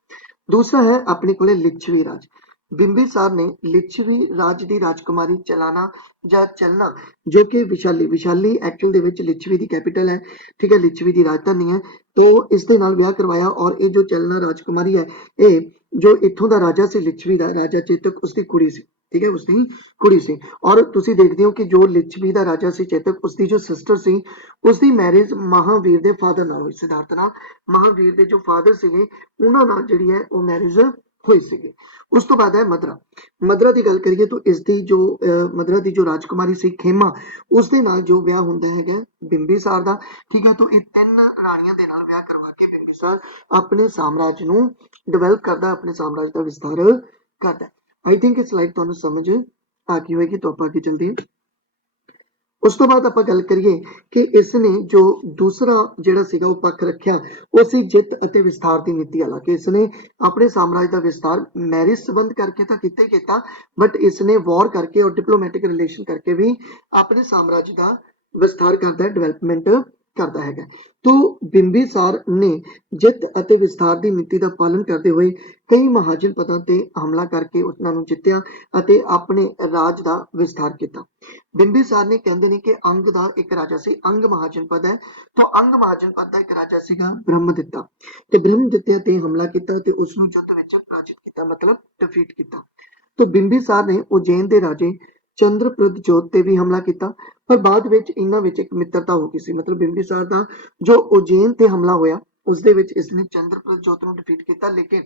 ਦੂਸਰਾ ਹੈ ਆਪਣੇ ਕੋਲੇ ਲਿच्छवी ਰਾਜ। ਬਿੰਬੀਸਾਰ ਨੇ ਲਿच्छवी ਰਾਜ ਦੀ ਰਾਜਕੁਮਾਰੀ ਚਲਾਨਾ ਜਾਂ ਚਲਨਾ, ਜੋ ਕਿ ਵਿਸ਼ਾਲੀ ਐਕਚੁਅਲ ਦੇ ਵਿੱਚ ਲਿच्छवी ਦੀ ਕੈਪੀਟਲ ਹੈ, ਠੀਕ ਹੈ, ਲਿच्छवी ਦੀ ਰਾਜਧਾਨੀ ਹੈ। तो ਇਸ ਦੇ ਨਾਲ ਵਿਆਹ ਕਰਵਾਇਆ ਔਰ ਇਹ ਜੋ ਚਲਨਾ ਰਾਜਕੁਮਾਰੀ ਹੈ ਇਹ ਜੋ ਇੱਥੋਂ ਦਾ ਰਾਜਾ ਸੀ ਲਿच्छवी ਦਾ ਰਾਜਾ ਚੇਤਕ ਉਸਦੀ ਕੁੜੀ ਸੀ, ਠੀਕ ਹੈ, ਉਸਦੀ ਕੁੜੀ ਸੀ। ਔਰ ਤੁਸੀਂ ਦੇਖਦੇ ਹੋ ਕਿ ਜੋ ਲਿच्छवी ਦਾ ਰਾਜਾ ਸੀ ਚੇਤਕ ਉਸਦੀ ਜੋ ਸਿਸਟਰ ਸੀ ਉਸਦੀ ਮੈਰਿਜ ਮਹਾਵੀਰ ਦੇ ਫਾਦਰ ਨਾਲ ਹੋਈ, ਸਿਧਾਰਥ ਨਾਲ। ਮਹਾਵੀਰ ਦੇ ਜੋ ਫਾਦਰ ਸੀਗੇ ਉਹਨਾਂ ਨਾਲ ਜਿਹੜੀ ਹੈ ਉਹ ਮੈਰਿਜ ਹੋਈ ਸੀਗੀ। ਉਸ ਤੋਂ ਬਾਅਦ ਹੈ ਮਦਰਾ। ਮਦਰਾ ਦੀ ਗੱਲ ਕਰੀਏ ਤਾਂ ਇਸ ਦੀ ਜੋ ਮਦਰਾ ਦੀ ਜੋ ਰਾਜਕੁਮਾਰੀ ਸੀ ਖੇਮਾ ਉਸਦੇ ਨਾਲ ਜੋ ਵਿਆਹ ਹੁੰਦਾ ਹੈਗਾ ਬਿੰਬੀਸਾਰ ਦਾ, ਠੀਕ ਹੈ। ਤਾਂ ਇਹ ਤਿੰਨ ਰਾਣੀਆਂ ਦੇ ਨਾਲ ਵਿਆਹ ਕਰਵਾ ਕੇ ਬਿੰਬੀਸਾਰ ਆਪਣੇ ਸਾਮਰਾਜ ਨੂੰ ਡਿਵੈਲਪ ਕਰਦਾ, ਆਪਣੇ ਸਾਮਰਾਜ ਦਾ ਵਿਸਥਾਰ ਕਰਦਾ। आई थिंक ਇਹ ਸਲਾਈਡ ਤੁਹਾਨੂੰ ਸਮਝ ਆ ਗਈ ਹੋਏਗੀ। ਤਾਂ ਆਪਾਂ ਅੱਗੇ ਚੱਲਦੇ ਹਾਂ। ਉਸ ਤੋਂ ਬਾਅਦ ਆਪਾਂ ਗੱਲ ਕਰੀਏ ਕਿ ਇਸ ਨੇ ਜੋ ਦੂਸਰਾ ਜਿਹੜਾ ਸੀਗਾ ਉਹ ਪੱਖ ਰੱਖਿਆ ਉਹ ਸੀ ਜਿੱਤ ਅਤੇ ਵਿਸਥਾਰ ਦੀ ਨੀਤੀ ਵਾਲਾ, ਕਿ ਇਸ ਨੇ ਆਪਣੇ ਸਾਮਰਾਜ ਦਾ ਵਿਸਥਾਰ ਮੈਰਿਜ ਸੰਬੰਧ ਕਰਕੇ ਤਾਂ ਕੀਤਾ ਹੀ ਕੀਤਾ, ਬਟ ਇਸ ਨੇ ਵਾਰ ਕਰਕੇ ਔਰ ਡਿਪਲੋਮੈਟਿਕ ਰਿਲੇਸ਼ਨ ਕਰਕੇ ਵੀ ਆਪਣੇ ਸਾਮਰਾਜ ਦਾ ਵਿਸਥਾਰ ਕਰਦਾ ਹੈ, ਡਿਵੈਲਪਮੈਂਟ ਕਰਦਾ ਹੈਗਾ। ਤੋ ਬਿੰਬੀਸਾਰ ਨੇ ਜਿੱਤ ਅਤੇ ਵਿਸਥਾਰ ਦੀ ਨੀਤੀ ਦਾ ਪਾਲਣ ਕਰਦੇ ਹੋਏ ਕਈ ਮਹਾਜਨ ਪਦਾਂ ਤੇ ਹਮਲਾ ਕਰਕੇ ਉਹਨਾਂ ਨੂੰ ਜਿੱਤਿਆ ਅਤੇ ਆਪਣੇ ਰਾਜ ਦਾ ਵਿਸਥਾਰ ਕੀਤਾ। ਬਿੰਬੀਸਾਰ ਨੇ ਕਹਿੰਦੇ ਨੇ ਕਿ ਅੰਗ ਦਾ ਇੱਕ ਰਾਜਾ ਸੀ, ਅੰਗ ਮਹਾਜਨਪਦ ਹੈ। ਤਾਂ ਅੰਗ ਮਹਾਜਨਪਦ ਦਾ ਇੱਕ ਰਾਜਾ ਸੀਗਾ ਬ੍ਰਹਮਦਿੱਤਾ, ਤੇ ਬ੍ਰਹਮਦਿੱਤਾ ਤੇ ਹਮਲਾ ਕੀਤਾ ਤੇ ਉਸ ਨੂੰ ਯੁੱਧ ਵਿੱਚ ਪਰਾਜਿਤ ਕੀਤਾ, ਮਤਲਬ ਡਿਫੀਟ ਕੀਤਾ। ਤਾਂ ਬਿੰਬੀਸਾਰ ਨੇ ਉਜੈਨ ਦੇ ਰਾਜੇ ਚੰਦਰਪ੍ਰਦਜੋਤ ਤੇ ਵੀ ਹਮਲਾ ਕੀਤਾ, ਪਰ ਬਾਅਦ ਵਿੱਚ ਇਹਨਾਂ ਵਿੱਚ ਇੱਕ ਮਿੱਤਰਤਾ ਹੋ ਗਈ ਸੀ। ਮਤਲਬ ਬਿੰਬੀਸਾਰ ਦਾ ਜੋ ਉਜੈਨ ਤੇ ਹਮਲਾ ਹੋਇਆ ਉਸ ਦੇ ਵਿੱਚ ਇਸਨੇ ਚੰਦਰਪ੍ਰਦਜੋਤ ਨੂੰ ਡਿਫੀਟ ਕੀਤਾ, ਲੇਕਿਨ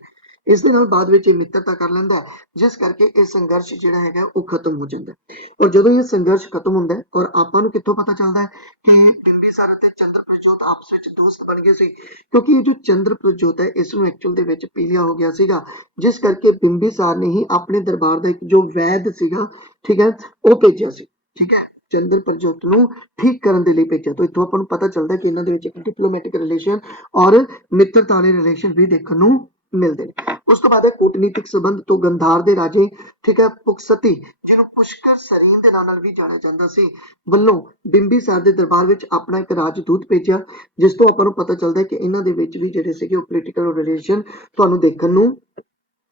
ਇਸ ਦੇ ਨਾਲ ਬਾਅਦ ਵਿੱਚ ਇਹ ਮਿੱਤਰਤਾ ਕਰ ਲੈਂਦਾ ਹੈ, ਜਿਸ ਕਰਕੇ ਇਹ ਸੰਘਰਸ਼ ਜਿਹੜਾ ਹੈਗਾ ਉਹ ਖਤਮ ਹੋ ਜਾਂਦਾ ਹੈ। ਔਰ ਜਦੋਂ ਇਹ ਸੰਘਰਸ਼ ਖਤਮ ਹੁੰਦਾ ਹੈ ਔਰ ਆਪਾਂ ਨੂੰ ਕਿੱਥੋਂ ਪਤਾ ਚੱਲਦਾ ਹੈ ਕਿ ਬਿੰਬੀਸਾਰ ਅਤੇ ਚੰਦਰਪ੍ਰਦਜੋਤ ਆਪਸ ਵਿੱਚ ਦੋਸਤ ਬਣ ਗਏ ਸੀ, ਕਿਉਂਕਿ ਇਹ ਜੋ ਚੰਦਰਪ੍ਰਦਜੋਤ ਹੈ ਇਸ ਨੂੰ ਐਕਚੁਅਲ ਦੇ ਵਿੱਚ ਪੀਲੀਆ ਹੋ ਗਿਆ ਸੀਗਾ, ਜਿਸ ਕਰਕੇ ਬਿੰਬੀਸਾਰ ਨੇ ਹੀ ਆਪਣੇ ਦਰਬਾਰ ਦਾ ਇੱਕ ਜੋ ਵੈਦ ਸੀਗਾ, ਠੀਕ ਹੈ, ਉਹ ਭੇਜਿਆ ਸੀ, ਠੀਕ ਹੈ, ਚੰਦਰਪ੍ਰਦਜੋਤ ਨੂੰ ਠੀਕ ਕਰਨ ਦੇ ਲਈ ਭੇਜਿਆ। ਤਾਂ ਇੱਥੋਂ ਆਪਾਂ ਨੂੰ ਪਤਾ ਚੱਲਦਾ ਕਿ ਇਹਨਾਂ ਦੇ ਵਿੱਚ ਇੱਕ ਡਿਪਲੋਮੈਟਿਕ ਰਿਲੇਸ਼ਨ ਔਰ ਮਿੱਤਰਤਾ ਵਾਲੇ ਰਿਲੇਸ਼ਨ ਵੀ ਦੇਖਣ ਨੂੰ ਮਿਲਦੇ ਨੇ। ਉਸ ਤੋਂ ਬਾਅਦ ਹੈ ਕੂਟਨੀਤਿਕ ਸੰਬੰਧ। ਤੋਂ ਗੰਧਾਰ ਦੇ ਰਾਜੇ, ਠੀਕ ਹੈ, ਪੁਕਸਤੀ, ਜਿਹਨੂੰ ਪੁਸ਼ਕਰ ਸਰੀਨ ਦੇ ਨਾਂ ਨਾਲ ਵੀ ਜਾਣਿਆ ਜਾਂਦਾ ਸੀ, ਵੱਲੋਂ ਬਿੰਬੀਸਾਰ ਦੇ ਦਰਬਾਰ ਵਿੱਚ ਆਪਣਾ ਇੱਕ ਰਾਜਦੂਤ ਭੇਜਿਆ, ਜਿਸ ਤੋਂ ਆਪਾਂ ਨੂੰ ਪਤਾ ਚੱਲਦਾ ਕਿ ਇਹਨਾਂ ਦੇ ਵਿੱਚ ਵੀ ਜਿਹੜੇ ਸੀਗੇ ਉਹ ਪੋਲੀਟੀਕਲ ਰਿਲੇਸ਼ਨ ਤੁਹਾਨੂੰ ਦੇਖਣ ਨੂੰ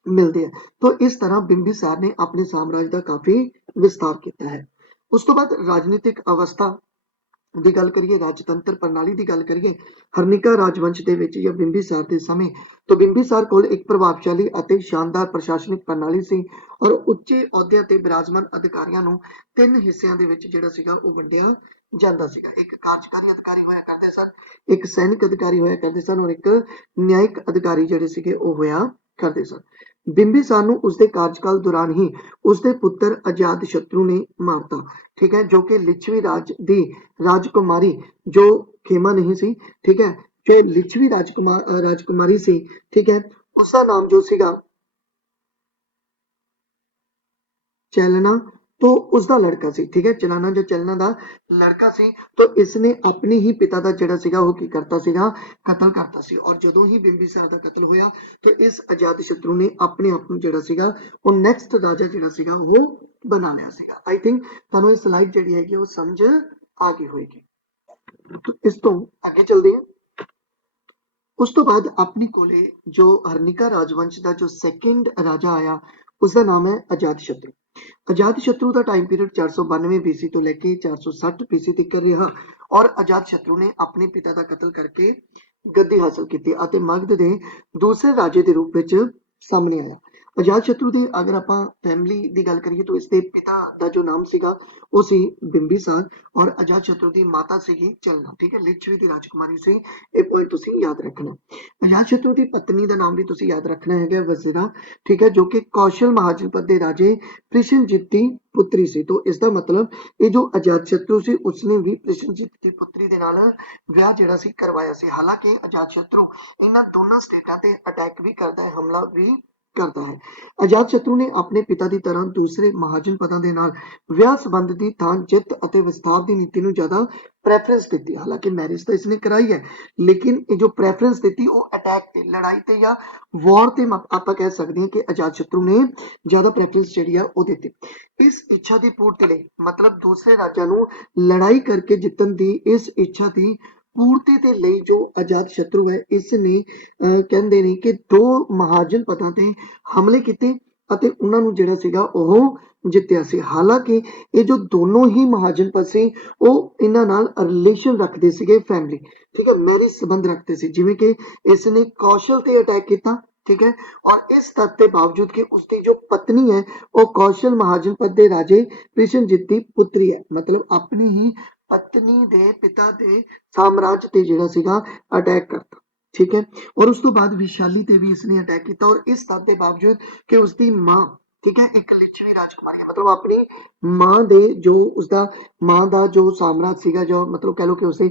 ਮਿਲਦੇ ਆ। ਤਾਂ ਇਸ ਤਰ੍ਹਾਂ ਬਿੰਬੀਸਾਰ ਨੇ ਆਪਣੇ ਸਾਮਰਾਜ ਦਾ ਕਾਫੀ ਵਿਸਤਾਰ ਕੀਤਾ ਹੈ। ਉਸ ਤੋਂ ਬਾਅਦ ਰਾਜਨੀਤਿਕ ਅਵਸਥਾ ਦੀ ਗੱਲ ਕਰੀਏ, ਰਾਜਤੰਤਰ ਪ੍ਰਣਾਲੀ ਦੀ ਗੱਲ ਕਰੀਏ, ਹਰਨਿਕਾ ਰਾਜਵੰਸ਼ ਦੇ ਵਿੱਚ ਜਾਂ ਬਿੰਬੀਸਾਰ ਦੇ ਸਮੇਂ ਤੋਂ ਬਿੰਬੀਸਾਰ ਕੋਲ ਇੱਕ ਪ੍ਰਭਾਵਸ਼ਾਲੀ ਅਤੇ ਸ਼ਾਨਦਾਰ ਪ੍ਰਸ਼ਾਸਨਿਕ ਪ੍ਰਣਾਲੀ ਸੀ ਔਰ ਉੱਚੇ ਅਹੁਦਿਆਂ ਤੇ ਬਿਰਾਜਮਾਨ ਅਧਿਕਾਰੀਆਂ ਨੂੰ ਤਿੰਨ ਹਿੱਸਿਆਂ ਦੇ ਵਿੱਚ ਜਿਹੜਾ ਸੀਗਾ ਉਹ ਵੰਡਿਆ ਜਾਂਦਾ ਸੀਗਾ। ਇੱਕ ਕਾਰਜਕਾਰੀ ਅਧਿਕਾਰੀ ਹੋਇਆ ਕਰਦੇ ਸਨ, ਇੱਕ ਸੈਨਿਕ ਅਧਿਕਾਰੀ ਹੋਇਆ ਕਰਦੇ ਸਨ ਔਰ ਇੱਕ ਨਿਆਇਕ ਅਧਿਕਾਰੀ ਜਿਹੜੇ ਸੀਗੇ ਉਹ ਹੋਇਆ ਕਰਦੇ ਸਨ। ਬਿੰਬੀਸਾਰ ਨੂੰ ਉਸਦੇ ਕਾਰਜਕਾਲ ਦੌਰਾਨ ਹੀ ਉਸਦੇ ਪੁੱਤਰ ਅਜਾਤ ਸ਼ਤਰੂ ਨੇ ਮਾਰਤਾ, ਠੀਕ ਹੈ, ਜੋ ਕਿ ਲਿच्छवी ਰਾਜ ਦੀ ਰਾਜਕੁਮਾਰੀ ਜੋ ਖੇਮਾ ਨਹੀਂ ਸੀ, ਠੀਕ ਹੈ, ਜੋ ਲਿच्छवी ਰਾਜਕੁਮਾਰੀ ਸੀ, ਠੀਕ ਹੈ, ਉਸਦਾ ਨਾਮ ਜੋ ਸੀਗਾ ਚੈਲਨਾ, तो ਉਸਦਾ ਲੜਕਾ ਸੀ, ਠੀਕ ਹੈ, ਚਲਾਨਾ ਜੋ ਚਲਨਾ ਦਾ ਲੜਕਾ ਸੀ। तो ਇਸਨੇ ਆਪਣੇ ਹੀ ਪਿਤਾ ਦਾ ਜਿਹੜਾ ਸੀਗਾ ਉਹ ਕੀ ਕਰਤਾ ਸੀਗਾ, ਕਤਲ ਕਰਤਾ ਸੀ। ਔਰ ਜਦੋਂ ਹੀ ਬਿੰਬੀਸਾਰ ਦਾ ਕਤਲ ਹੋਇਆ ਤੇ ਇਸ ਅਜਾਤ ਸ਼ਤਰੂ ਨੇ ਆਪਣੇ ਆਪ ਨੂੰ ਜਿਹੜਾ ਸੀਗਾ ਉਹ ਨੈਕਸਟ ਰਾਜਾ ਜਿਹੜਾ ਸੀਗਾ ਉਹ ਬਣਾ ਲਿਆ ਸੀਗਾ। ਆਈ ਥਿੰਕ ਤੁਹਾਨੂੰ ਇਹ ਸਲਾਈਡ ਜਿਹੜੀ ਹੈਗੀ ਉਹ ਸਮਝ ਆ ਗਈ ਹੋਏਗੀ। ਇਸ ਤੋਂ ਅੱਗੇ ਚੱਲਦੇ ਹਾਂ। ਉਸ ਤੋਂ ਬਾਅਦ ਆਪਣੇ ਕੋਲੇ ਜੋ ਹਰਨਿਕਾ ਰਾਜਵੰਸ਼ ਦਾ ਜੋ ਸੈਕਿੰਡ ਰਾਜਾ ਆਇਆ ਉਸਦਾ ਨਾਮ ਹੈ ਅਜਾਤ ਸ਼ਤਰੂ। ਅਜਾਤ ਸ਼ਤਰੂ ਦਾ ਟਾਈਮ ਪੀਰੀਅਡ 492 BC ਤੋਂ ਲੈ ਕੇ 460 BC ਤੱਕ ਰਿਹਾ ਔਰ ਅਜਾਤ ਸ਼ਤਰੂ ਨੇ ਆਪਣੇ ਪਿਤਾ ਦਾ ਕਤਲ ਕਰਕੇ ਗੱਦੀ ਹਾਸਲ ਕੀਤੀ ਅਤੇ ਮਗਧ ਦੇ ਦੂਸਰੇ ਰਾਜੇ ਦੇ ਰੂਪ ਵਿੱਚ ਸਾਹਮਣੇ ਆਇਆ। ਅਜਾਤ ਸ਼ਤਰੂ ਦੀ ਅਗਰ ਆਪਾਂ ਫੈਮਿਲੀ ਦੀ ਗੱਲ ਕਰੀਏ ਤਾਂ ਇਸਦੇ ਪਿਤਾ ਦਾ ਜੋ ਨਾਮ ਸੀਗਾ ਉਹ ਸੀ ਬਿੰਬੀਸਾਰ ਔਰ ਅਜਾਤ ਸ਼ਤਰੂ ਦੀ ਮਾਤਾ ਸੀਗੀ ਚਲਨਾ, ਠੀਕ ਹੈ, ਲਿच्छवी ਦੀ ਰਾਜਕੁਮਾਰੀ ਸੀ। ਇਹ ਪੁਆਇੰਟ ਤੁਸੀਂ ਯਾਦ ਰੱਖਣਾ। ਅਜਾਤ ਸ਼ਤਰੂ ਦੀ ਪਤਨੀ ਦਾ ਨਾਮ ਵੀ ਤੁਸੀਂ ਯਾਦ ਰੱਖਣਾ ਹੈਗਾ ਵਜ਼ੀਰਾ, ਠੀਕ ਹੈ, ਜੋ ਕਿ ਕੌਸ਼ਲ ਮਹਾਜਨਪਦ ਦੇ ਰਾਜੇ ਪ੍ਰਿਸ਼ਨਜੀਤ ਦੀ ਪੁੱਤਰੀ ਸੀ। तो इसका मतलब ये जो अजात शत्रु ਸੀ ਉਸਨੇ ਵੀ ਪ੍ਰਿਸ਼ਨਜੀਤ ਦੀ ਪੁੱਤਰੀ ਦੇ ਨਾਲ ਵਿਆਹ ਜਿਹੜਾ ਸੀ ਕਰਵਾਇਆ ਸੀ। ਹਾਲਾਂਕਿ ਅਜਾਤ ਸ਼ਤਰੂ ਇਹਨਾਂ ਦੋਨਾਂ ਸਟੇਟਾਂ ਤੇ ਅਟੈਕ ਵੀ ਕਰਦਾ ਹੈ, ਹਮਲਾ ਵੀ ਕਰਦਾ ਹੈ। ਅਜਾਤ ਸ਼ਤਰੂ ਨੇ ਆਪਣੇ ਪਿਤਾ ਦੀ ਤਰ੍ਹਾਂ ਦੂਸਰੇ ਮਹਾਜਨ ਪਦਾਂ ਦੇ ਨਾਲ ਵਿਆਹ ਸੰਬੰਧ ਦੀ ਥਾਂ ਜਿੱਤ ਅਤੇ ਵਿਸਥਾਰ ਦੀ ਨੀਤੀ ਨੂੰ ਜ਼ਿਆਦਾ ਪ੍ਰੈਫਰੈਂਸ ਦਿੱਤੀ। ਹਾਲਾਂਕਿ ਮੈਰਿਜ ਤਾਂ ਇਸਨੇ ਕਰਾਈ ਹੈ, ਲੇਕਿਨ ਇਹ ਜੋ ਪ੍ਰੈਫਰੈਂਸ ਦਿੱਤੀ ਉਹ ਅਟੈਕ ਤੇ, ਲੜਾਈ ਤੇ ਜਾਂ ਵਾਰ ਤੇ ਆਪਾਂ ਕਹਿ ਸਕਦੇ ਹਾਂ ਕਿ ਅਜਾਤ ਸ਼ਤਰੂ ਨੇ ਜ਼ਿਆਦਾ ਪ੍ਰੈਫਰੈਂਸ ਜਿਹੜੀ ਆ ਉਹ ਦਿੱਤੀ। ਇਸ ਇੱਛਾ ਦੀ ਪੂਰਤੀ ਲਈ, ਮਤਲਬ ਦੂਸਰੇ ਰਾਜਾਂ ਨੂੰ ਲੜਾਈ ਕਰਕੇ ਜਿੱਤਣ ਦੀ ਇਸ ਇੱਛਾ ਦੀ ਪੂਰਤੀ ਦੇ ਲਈ ਜੋ ਅਜਾਤ ਸ਼ਤਰੂ ਹੈ, ਇਸ ਨੇ ਕਹਿੰਦੇ ਨੇ ਕਿ ਦੋ ਮਹਾਜਨ ਪਦਾਂ ਤੇ ਹਮਲੇ ਕੀਤੇ ਅਤੇ ਉਹਨਾਂ ਨੂੰ ਜਿਹੜਾ ਸੀਗਾ ਉਹ ਜਿੱਤਿਆ ਸੀ। ਹਾਲਾਂਕਿ ਇਹ ਜੋ ਦੋਨੋਂ ਹੀ ਮਹਾਜਨ ਪਦ ਸੀ ਉਹ ਇਹਨਾਂ ਨਾਲ ਰਿਲੇਸ਼ਨ ਰੱਖਦੇ ਸੀਗੇ, ਫੈਮਿਲੀ, ਠੀਕ ਹੈ, ਮੈਰਿਜ ਸੰਬੰਧ ਰੱਖਦੇ ਸੀ। ਜਿਵੇਂ ਕਿ ਇਸ ਨੇ ਕੌਸ਼ਲ ਤੇ ਅਟੈਕ ਕੀਤਾ, ਠੀਕ ਹੈ, ਔਰ ਇਸ ਤੱਥ ਦੇ ਬਾਵਜੂਦ ਕਿ ਉਸਦੀ ਜੋ ਪਤਨੀ ਹੈ ਉਹ ਕੌਸ਼ਲ ਮਹਾਜਨ ਪਦ ਦੇ ਰਾਜੇ ਕ੍ਰਿਸ਼ਨਜੀਤ ਦੀ ਪੁੱਤਰੀ ਹੈ, ਮਤਲਬ ਆਪਣੀ ਹੀ ਪਤਨੀ ਦੇ ਪਿਤਾ ਦੇ ਸਾਮਰਾਜ ਤੇ ਜਿਹੜਾ ਸੀਗਾ ਅਟੈਕ ਕਰਤਾ, ਠੀਕ ਹੈ। ਔਰ ਉਸ ਤੋਂ ਬਾਅਦ ਵਿਸ਼ਾਲੀ ਤੇ ਵੀ ਇਸਨੇ ਅਟੈਕ ਕੀਤਾ, ਔਰ ਇਸ ਤੱਥ ਦੇ ਬਾਵਜੂਦ ਕਿ ਉਸਦੀ ਮਾਂ, ਠੀਕ ਹੈ, ਇੱਕ ਲਿच्छਵੀ ਰਾਜਕੁਮਾਰੀ ਹੈ, ਮਤਲਬ ਆਪਣੀ ਮਾਂ ਦੇ ਜੋ ਉਸਦਾ ਮਾਂ ਦਾ ਜੋ ਸਾਮਰਾਜ ਸੀਗਾ, ਜੋ ਮਤਲਬ ਕਹਿ ਲਓ ਕਿ ਉਸੇ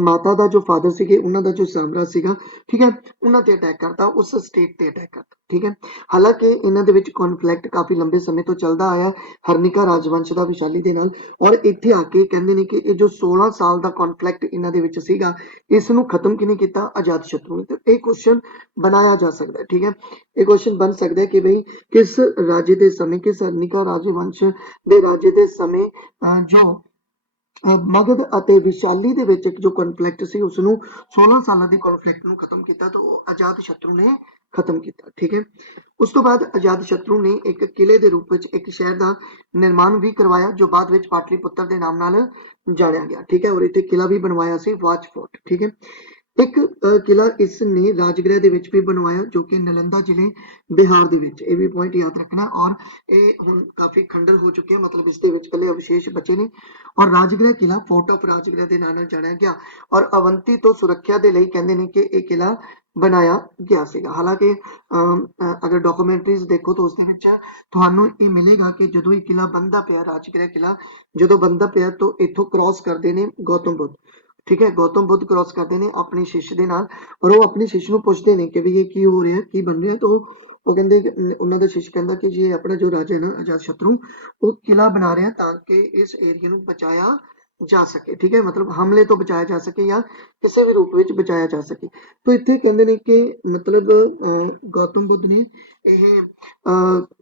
ਮਾਤਾ ਦਾ ਜੋ ਫਾਦਰ ਸੀਗੇ ਉਹਨਾਂ ਦਾ ਜੋ ਸਾਮਰਾਜ ਸੀਗਾ, ਠੀਕ ਹੈ, ਉਹਨਾਂ ਤੇ ਅਟੈਕ ਕਰਤਾ, ਉਸ ਸਟੇਟ ਤੇ ਅਟੈਕ ਕਰਤਾ, ਠੀਕ ਹੈ। ਹਾਲਾਂਕਿ ਇਹਨਾਂ ਦੇ ਵਿੱਚ ਕੌਨਫਲਿਕਟ ਕਾਫੀ ਲੰਬੇ ਸਮੇਂ ਤੋਂ ਚੱਲਦਾ ਆਇਆ ਹਰਨਿਕਾ ਰਾਜਵੰਸ਼ ਦਾ ਵਿਸ਼ਾਲੀ ਦੇ ਨਾਲ, ਔਰ ਇੱਥੇ ਆ ਕੇ ਕਹਿੰਦੇ ਨੇ ਕਿ ਇਹ ਜੋ 16 ਸਾਲ ਦਾ ਕੌਨਫਲਿਕਟ ਇਹਨਾਂ ਦੇ ਵਿੱਚ ਸੀਗਾ, ਇਸ ਨੂੰ ਖਤਮ ਕਿਹਨੇ ਕੀਤਾ? ਅਜਾਤ ਸ਼ਤਰੂ ਨੇ। ਤੇ ਇਹ ਕੁਐਸਚਨ ਬਣਾਇਆ ਜਾ ਸਕਦਾ ਹੈ, ਠੀਕ ਹੈ, ਇਹ ਕੁਐਸਚਨ ਬਣ ਸਕਦਾ ਹੈ ਕਿ ਬਈ ਕਿਸ ਰਾਜੇ ਦੇ ਸਮੇਂ, ਕਿਸ ਹਰਨਿਕਾ ਰਾਜਵੰਸ਼ ਦੇ ਰਾਜੇ ਦੇ ਸਮੇਂ ਜੋ ਮਗਧ ਅਤੇ ਵਿਸ਼ਾਲੀ ਦੇ ਵਿੱਚ ਇੱਕ ਜੋ ਕਨਫਲਿਕਟ ਸੀ ਉਸਨੂੰ 16 ਸਾਲਾਂ ਦੀ ਕਨਫਲਿਕਟ ਨੂੰ ਖਤਮ ਕੀਤਾ, ਤਾਂ ਉਹ ਅਜਾਤ ਸ਼ਤਰੂ ਨੇ ਖਤਮ ਕੀਤਾ, ਠੀਕ ਹੈ। ਉਸ ਤੋਂ ਬਾਅਦ ਅਜਾਤ ਸ਼ਤਰੂ ਨੇ ਇੱਕ ਕਿਲੇ ਦੇ ਰੂਪ ਵਿੱਚ ਇੱਕ ਸ਼ਹਿਰ ਦਾ ਨਿਰਮਾਣ ਵੀ ਕਰਵਾਇਆ ਜੋ ਬਾਅਦ ਵਿੱਚ ਪਾਟਲੀਪੁੱਤਰ ਦੇ ਨਾਮ ਨਾਲ ਜਾਣਿਆ ਗਿਆ, ਠੀਕ ਹੈ, ਔਰ ਇੱਥੇ ਕਿਲਾ ਵੀ ਬਣਵਾਇਆ ਸੀ, ਵਾਚ ਫੋਰਟ, ਠੀਕ ਹੈ। ਇੱਕ ਕਿਲਾ ਇਸ ਨੇ ਰਾਜਗ੍ਰਹਿ ਦੇ ਵਿੱਚ ਵੀ ਬਣਵਾਇਆ ਜੋ ਕਿ ਨਾਲੰਦਾ ਜ਼ਿਲ੍ਹੇ ਬਿਹਾਰ ਦੇ ਵਿੱਚ, ਇਹ ਵੀ ਪੁਆਇੰਟ ਯਾਦ ਰੱਖਣਾ, ਔਰ ਇਹ ਹੁਣ ਕਾਫੀ ਖੰਡਰ ਹੋ ਚੁੱਕੇ, ਮਤਲਬ ਇਸ ਦੇ ਵਿੱਚ ਇਕੱਲੇ ਅਵਸ਼ੇਸ਼ ਬਚੇ ਨੇ, ਔਰ ਰਾਜਗ੍ਰਹਿ ਕਿਲਾ ਫੋਰਟ ਆਫ ਰਾਜਗ੍ਰਹਿ ਦੇ ਨਾਂ ਨਾਲ ਜਾਣਿਆ ਗਿਆ, ਔਰ ਅਵੰਤੀ ਤੋਂ ਸੁਰੱਖਿਆ ਦੇ ਲਈ ਕਹਿੰਦੇ ਨੇ ਕਿ ਇਹ ਕਿਲਾ ਬਣਾਇਆ ਗਿਆ ਸੀਗਾ। ਹਾਲਾਂਕਿ ਅਗਰ ਡਾਕੂਮੈਂਟਰੀਜ਼ ਦੇਖੋ ਤਾਂ ਉਸਦੇ ਵਿੱਚ ਤੁਹਾਨੂੰ ਇਹ ਮਿਲੇਗਾ ਕਿ ਜਦੋਂ ਇਹ ਕਿਲਾ ਬਣਦਾ ਪਿਆ, ਰਾਜਗ੍ਰਹਿ ਕਿਲਾ ਜਦੋਂ ਬਣਦਾ ਪਿਆ ਤਾਂ ਇੱਥੋਂ ਕ੍ਰਾਸ ਕਰਦੇ ਨੇ ਗੌਤਮ ਬੁੱਧ, ਠੀਕ ਹੈ, ਗੌਤਮ ਬੁੱਧ ਕ੍ਰਾਸ ਕਰਦੇ ਨੇ ਆਪਣੇ ਸ਼ਿਸ਼ ਦੇ ਨਾਲ, ਔਰ ਉਹ ਆਪਣੇ ਸ਼ਿਸ਼ ਨੂੰ ਪੁੱਛਦੇ ਨੇ ਕਿ ਵੀ ਇਹ ਕੀ ਹੋ ਰਿਹਾ, ਕੀ ਬਣ ਰਿਹਾ, ਤਾਂ ਉਹ ਕਹਿੰਦੇ, ਉਹਨਾਂ ਦਾ ਸ਼ਿਸ਼ ਕਹਿੰਦਾ ਕਿ ਜੀ ਆਪਣਾ ਜੋ ਰਾਜਾ ਹੈ ਨਾ ਅਜਾਤ ਸ਼ਤਰੂ, ਉਹ ਕਿਲਾ ਬਣਾ ਰਿਹਾ ਤਾਂ ਕਿ ਇਸ ਏਰੀਏ ਨੂੰ ਬਚਾਇਆ ਜਾ ਸਕੇ, ਠੀਕ ਹੈ, ਮਤਲਬ ਹਮਲੇ ਤੋਂ ਬਚਾਇਆ ਜਾ ਸਕੇ ਜਾਂ ਕਿਸੇ ਵੀ ਰੂਪ ਵਿੱਚ ਬਚਾਇਆ ਜਾ ਸਕੇ। ਤਾਂ ਇੱਥੇ ਕਹਿੰਦੇ ਨੇ ਕਿ ਮਤਲਬ ਗੌਤਮ ਬੁੱਧ ਨੇ ਇਹ